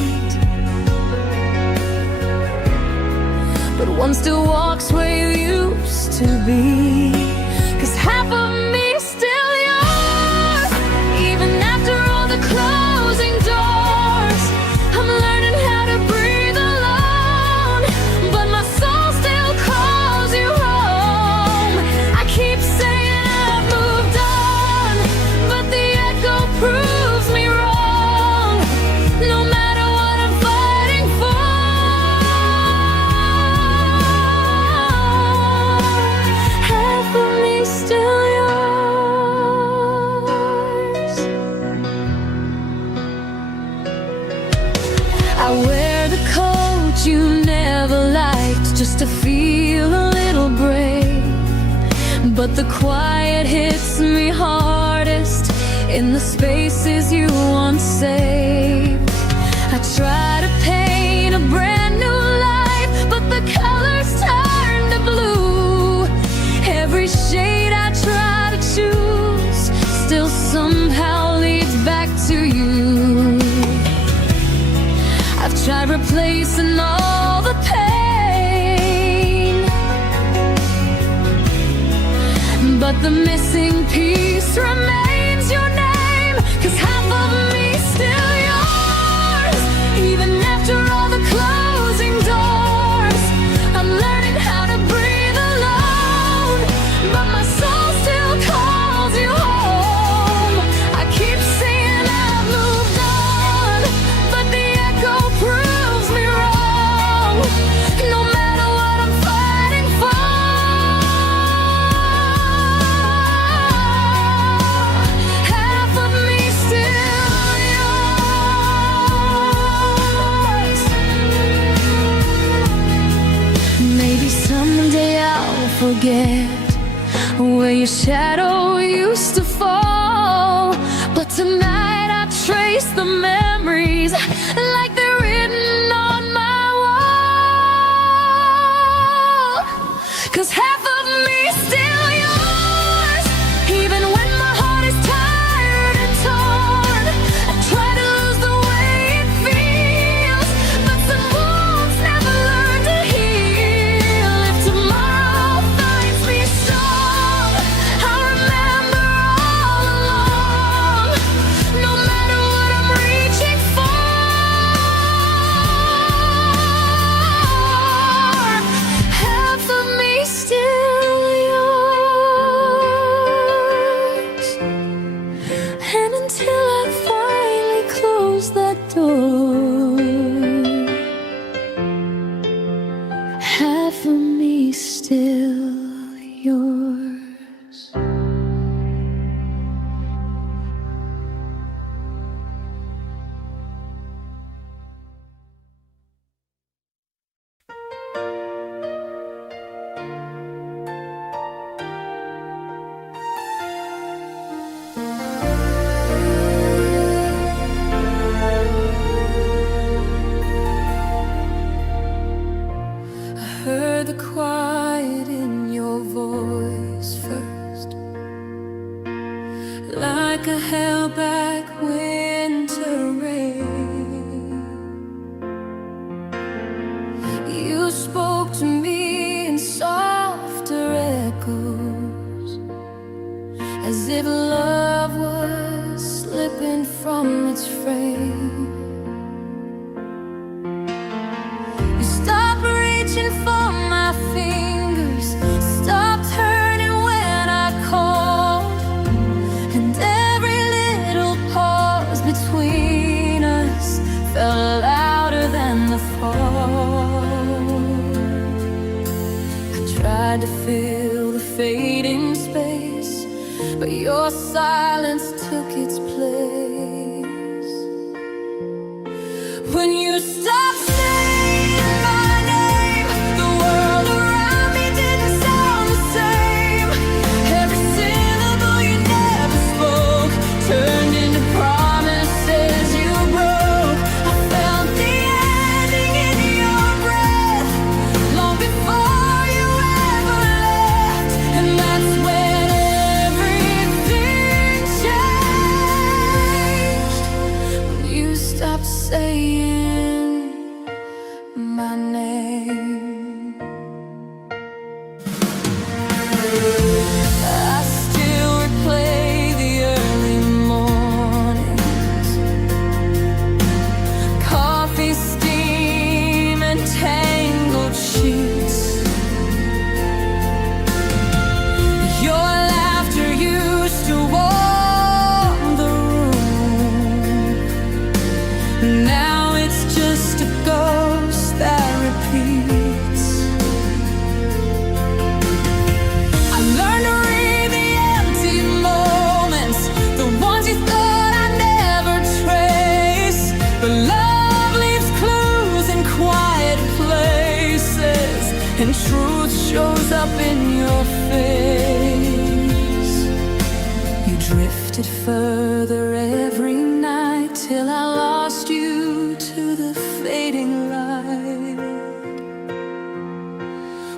but one still walks where you used to be. 'Cause half of me is still yours, even after all the closing doors. I'm learning how to breathe alone, but my soul still calls you home. I keep saying I've moved on, but the echo proves me wrong. No matter what I'm fighting for, half of me still yours. I wear the coat you never liked just to feel a little brave, but the quiet hits me hardest in the spaces you once saved. I try to paint a brand new life, but the colors turn to blue. Every shade I try to choose still somehow leads back to you. I've tried replacing all the pain, but the missing piece remains your name. 'Cause half of me is still yours, even after all the closing doors. I'm learning how to breathe alone, but my soul still calls you home. I keep saying I've moved on, but the echo proves me wrong. No matter what I'm fighting for, half of me still yours. Maybe someday I'll forget where your shadow used to fall, but tonight I trace the memories like they're written on my wall. 'Cause half of me is still yours, even when my heart is tired and torn. I try to lose the way it feels, but some wounds never learn to heal. If tomorrow finds me strong, I'll remember all along. No matter what I'm reaching for, half of me still yours. And until I finally close that door, half of me still yours. I heard the quiet in your voice first, like a held back winter rain. You spoke to me in softer echoes, as if love was slipping from its frame. You stopped reaching for my fingers, stopped turning when I called, and every little pause between us felt louder than the fall. I tried to fill the fading space, but your silence took its place. When drifted further every night till I lost you to the fading light.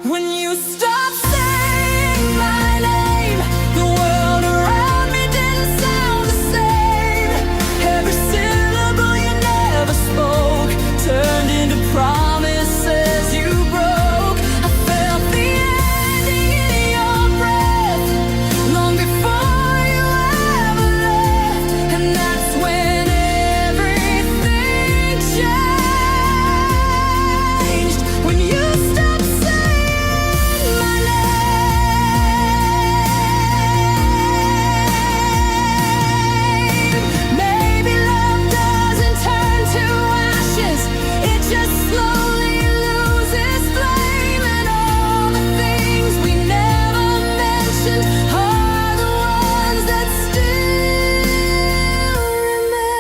When you stopped saying my name, the world around me didn't sound the same. Every syllable you never spoke turned into promises you broke. I felt the ending in your breath long before you ever left, and that's when everything changed. When you stopped saying my name. Maybe love doesn't turn to ashes, it just slowly loses flame, and all the things we never mentioned are the ones that still remain.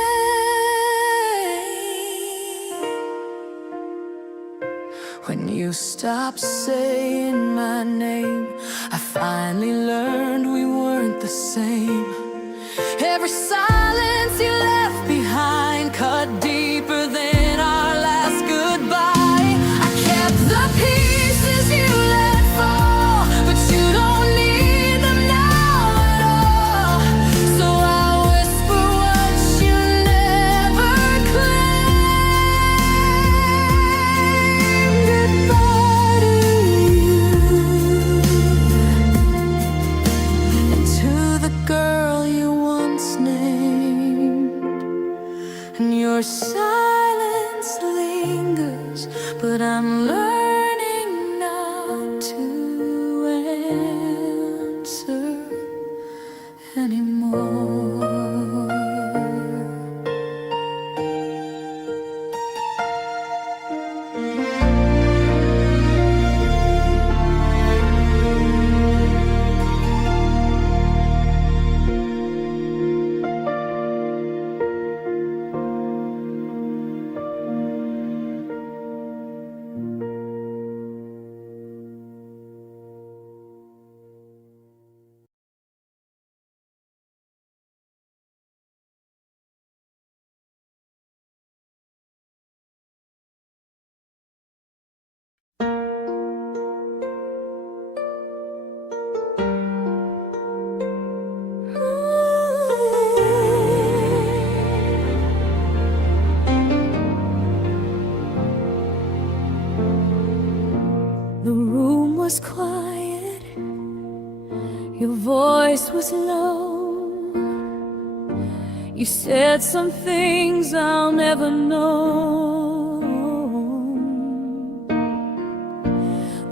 When you stopped saying my name, I finally learned we weren't the same. Every silence you left behind cut deeper than our last goodbye. I kept the pieces you let fall, but you don't need them now at all. So I whisper what you never claimed. Goodbye to you, and to the girl you once named. And your silence lingers, but I'm learning not to answer anymore. The room was quiet, your voice was low. You said some things I'll never know.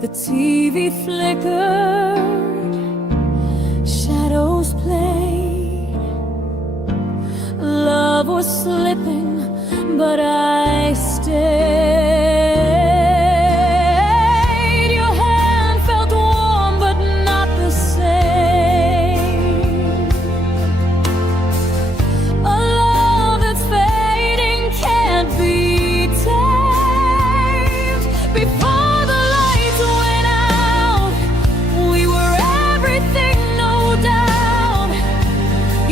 The TV flickered, shadows played. Love was slipping, but I stayed. Your hand felt warm, but not the same. A love that's fading can't be tamed. Before the lights went out, we were everything, no doubt.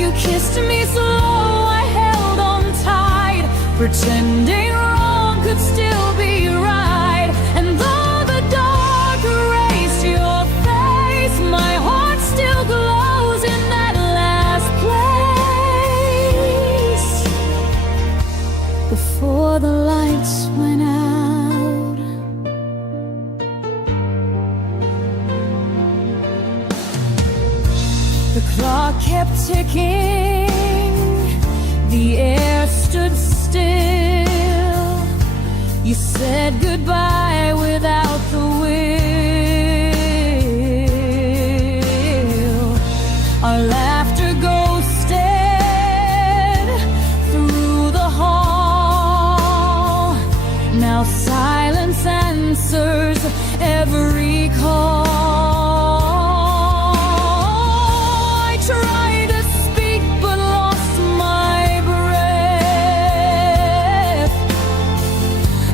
You kissed me slow, I held on tight, pretending wrong could still be right. And though the dark erased your face, my heart still glows in that last place. Before the lights went out, the clock kept ticking, the air stood still. You said goodbye without the will. Our laughter ghosted through the hall. Now silence answers every call. I tried to speak but lost my breath.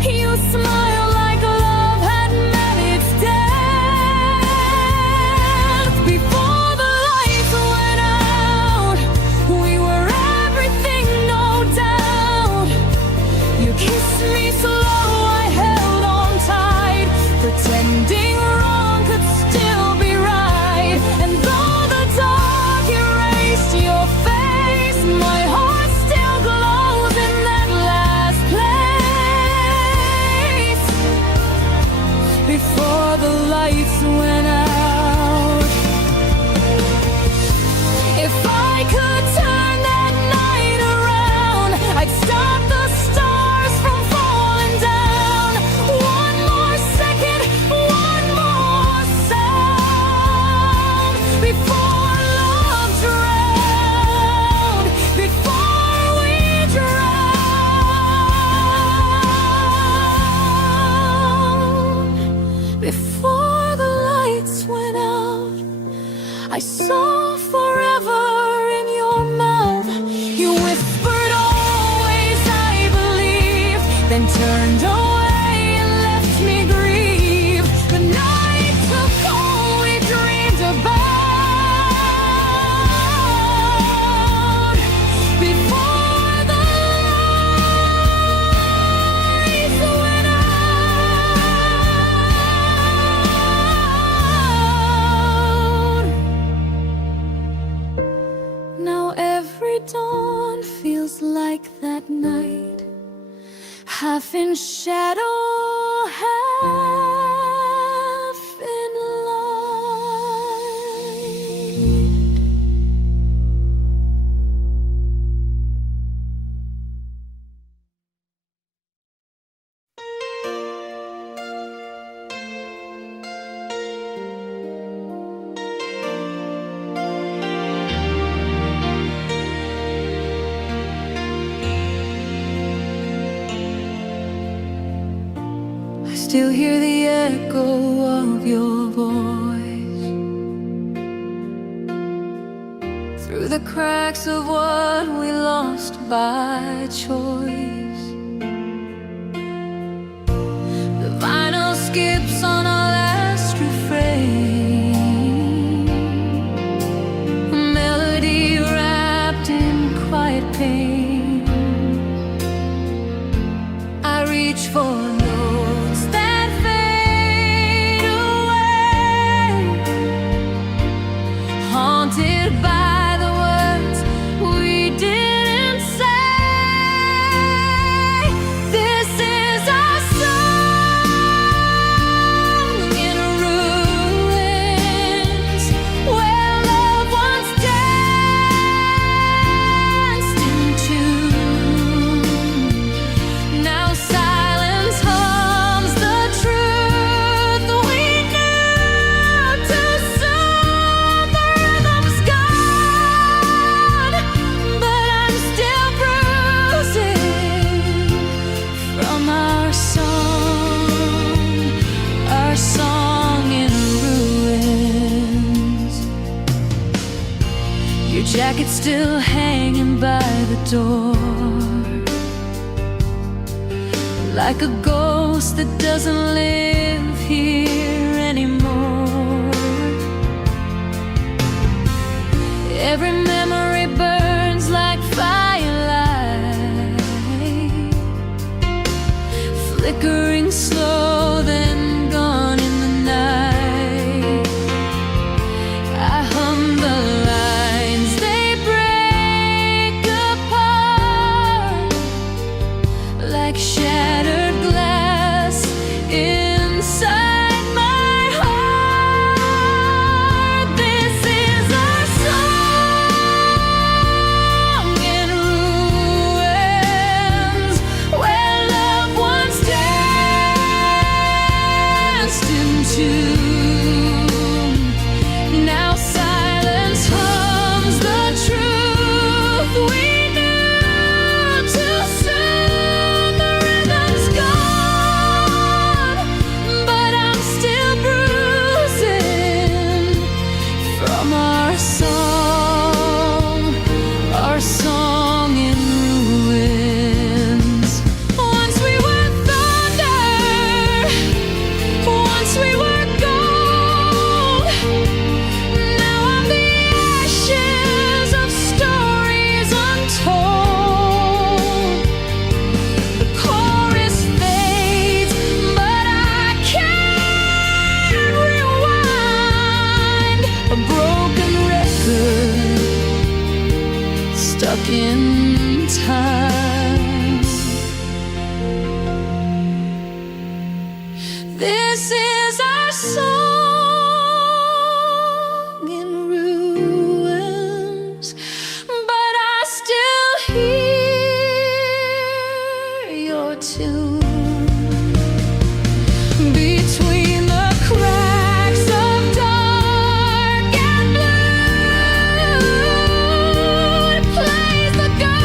You smiled like love had met its death. Before the lights went out, saw forever in your mouth. You whispered always, I believe, then turned away and left me grieve. The night took all we dreamed about. Before the lights went out. Now every dawn feels like that night, half in shadow, half in light. I still hear the echo of your voice through the cracks of what we lost by choice. The vinyl skips on our last refrain, a melody wrapped in quiet pain. I reach for notes that fade away, haunted by the words we didn't say. This is our song in ruins, where loved ones danced in tune. Now silence hums the truth we knew too soon. The rhythm's gone, but I'm still bruising from our song in ruins. Your jacket's still hanging by the door, like a ghost that doesn't live here anymore. Every memory burns like firelight, flickering slow, then gone in the night. I hum the lines, they break apart like shattered glass inside my heart. This is our song in ruins, where loved ones danced in tune. Now silence hums the truth we knew too soon. The rhythm's gone, but I'm still bruising from our song in ruins. Once we were thunder, once we were gold. Now I'm the ashes of stories untold. The chorus fades, but I can't rewind. A broken record stuck in time. This is our song in ruins, but I still hear your tune. Between the cracks of dark and blue, it plays the ghost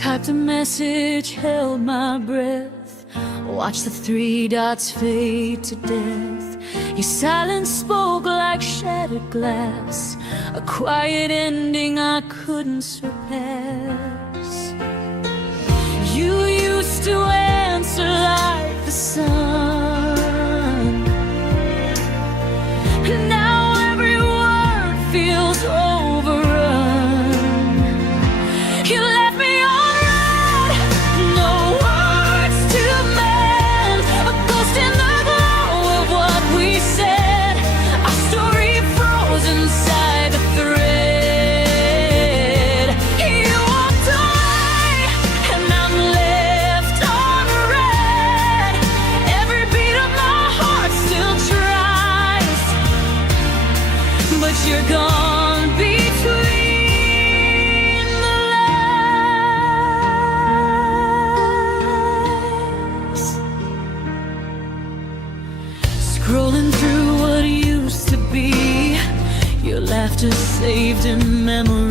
Typed a message, held my breath, watched the 3 dots fade to death. Your silence spoke like shattered glass, a quiet ending I couldn't surpass. You used to answer like the sun. Now every word feels overrun. You left me on red, no words to mend, a ghost in the glow of what we said. Our story froze inside the thread. You walked away and I'm left on red. Every beat of my heart still tries, but you're gone between the lines. Scrolling through what used to be, your laughter saved in memory.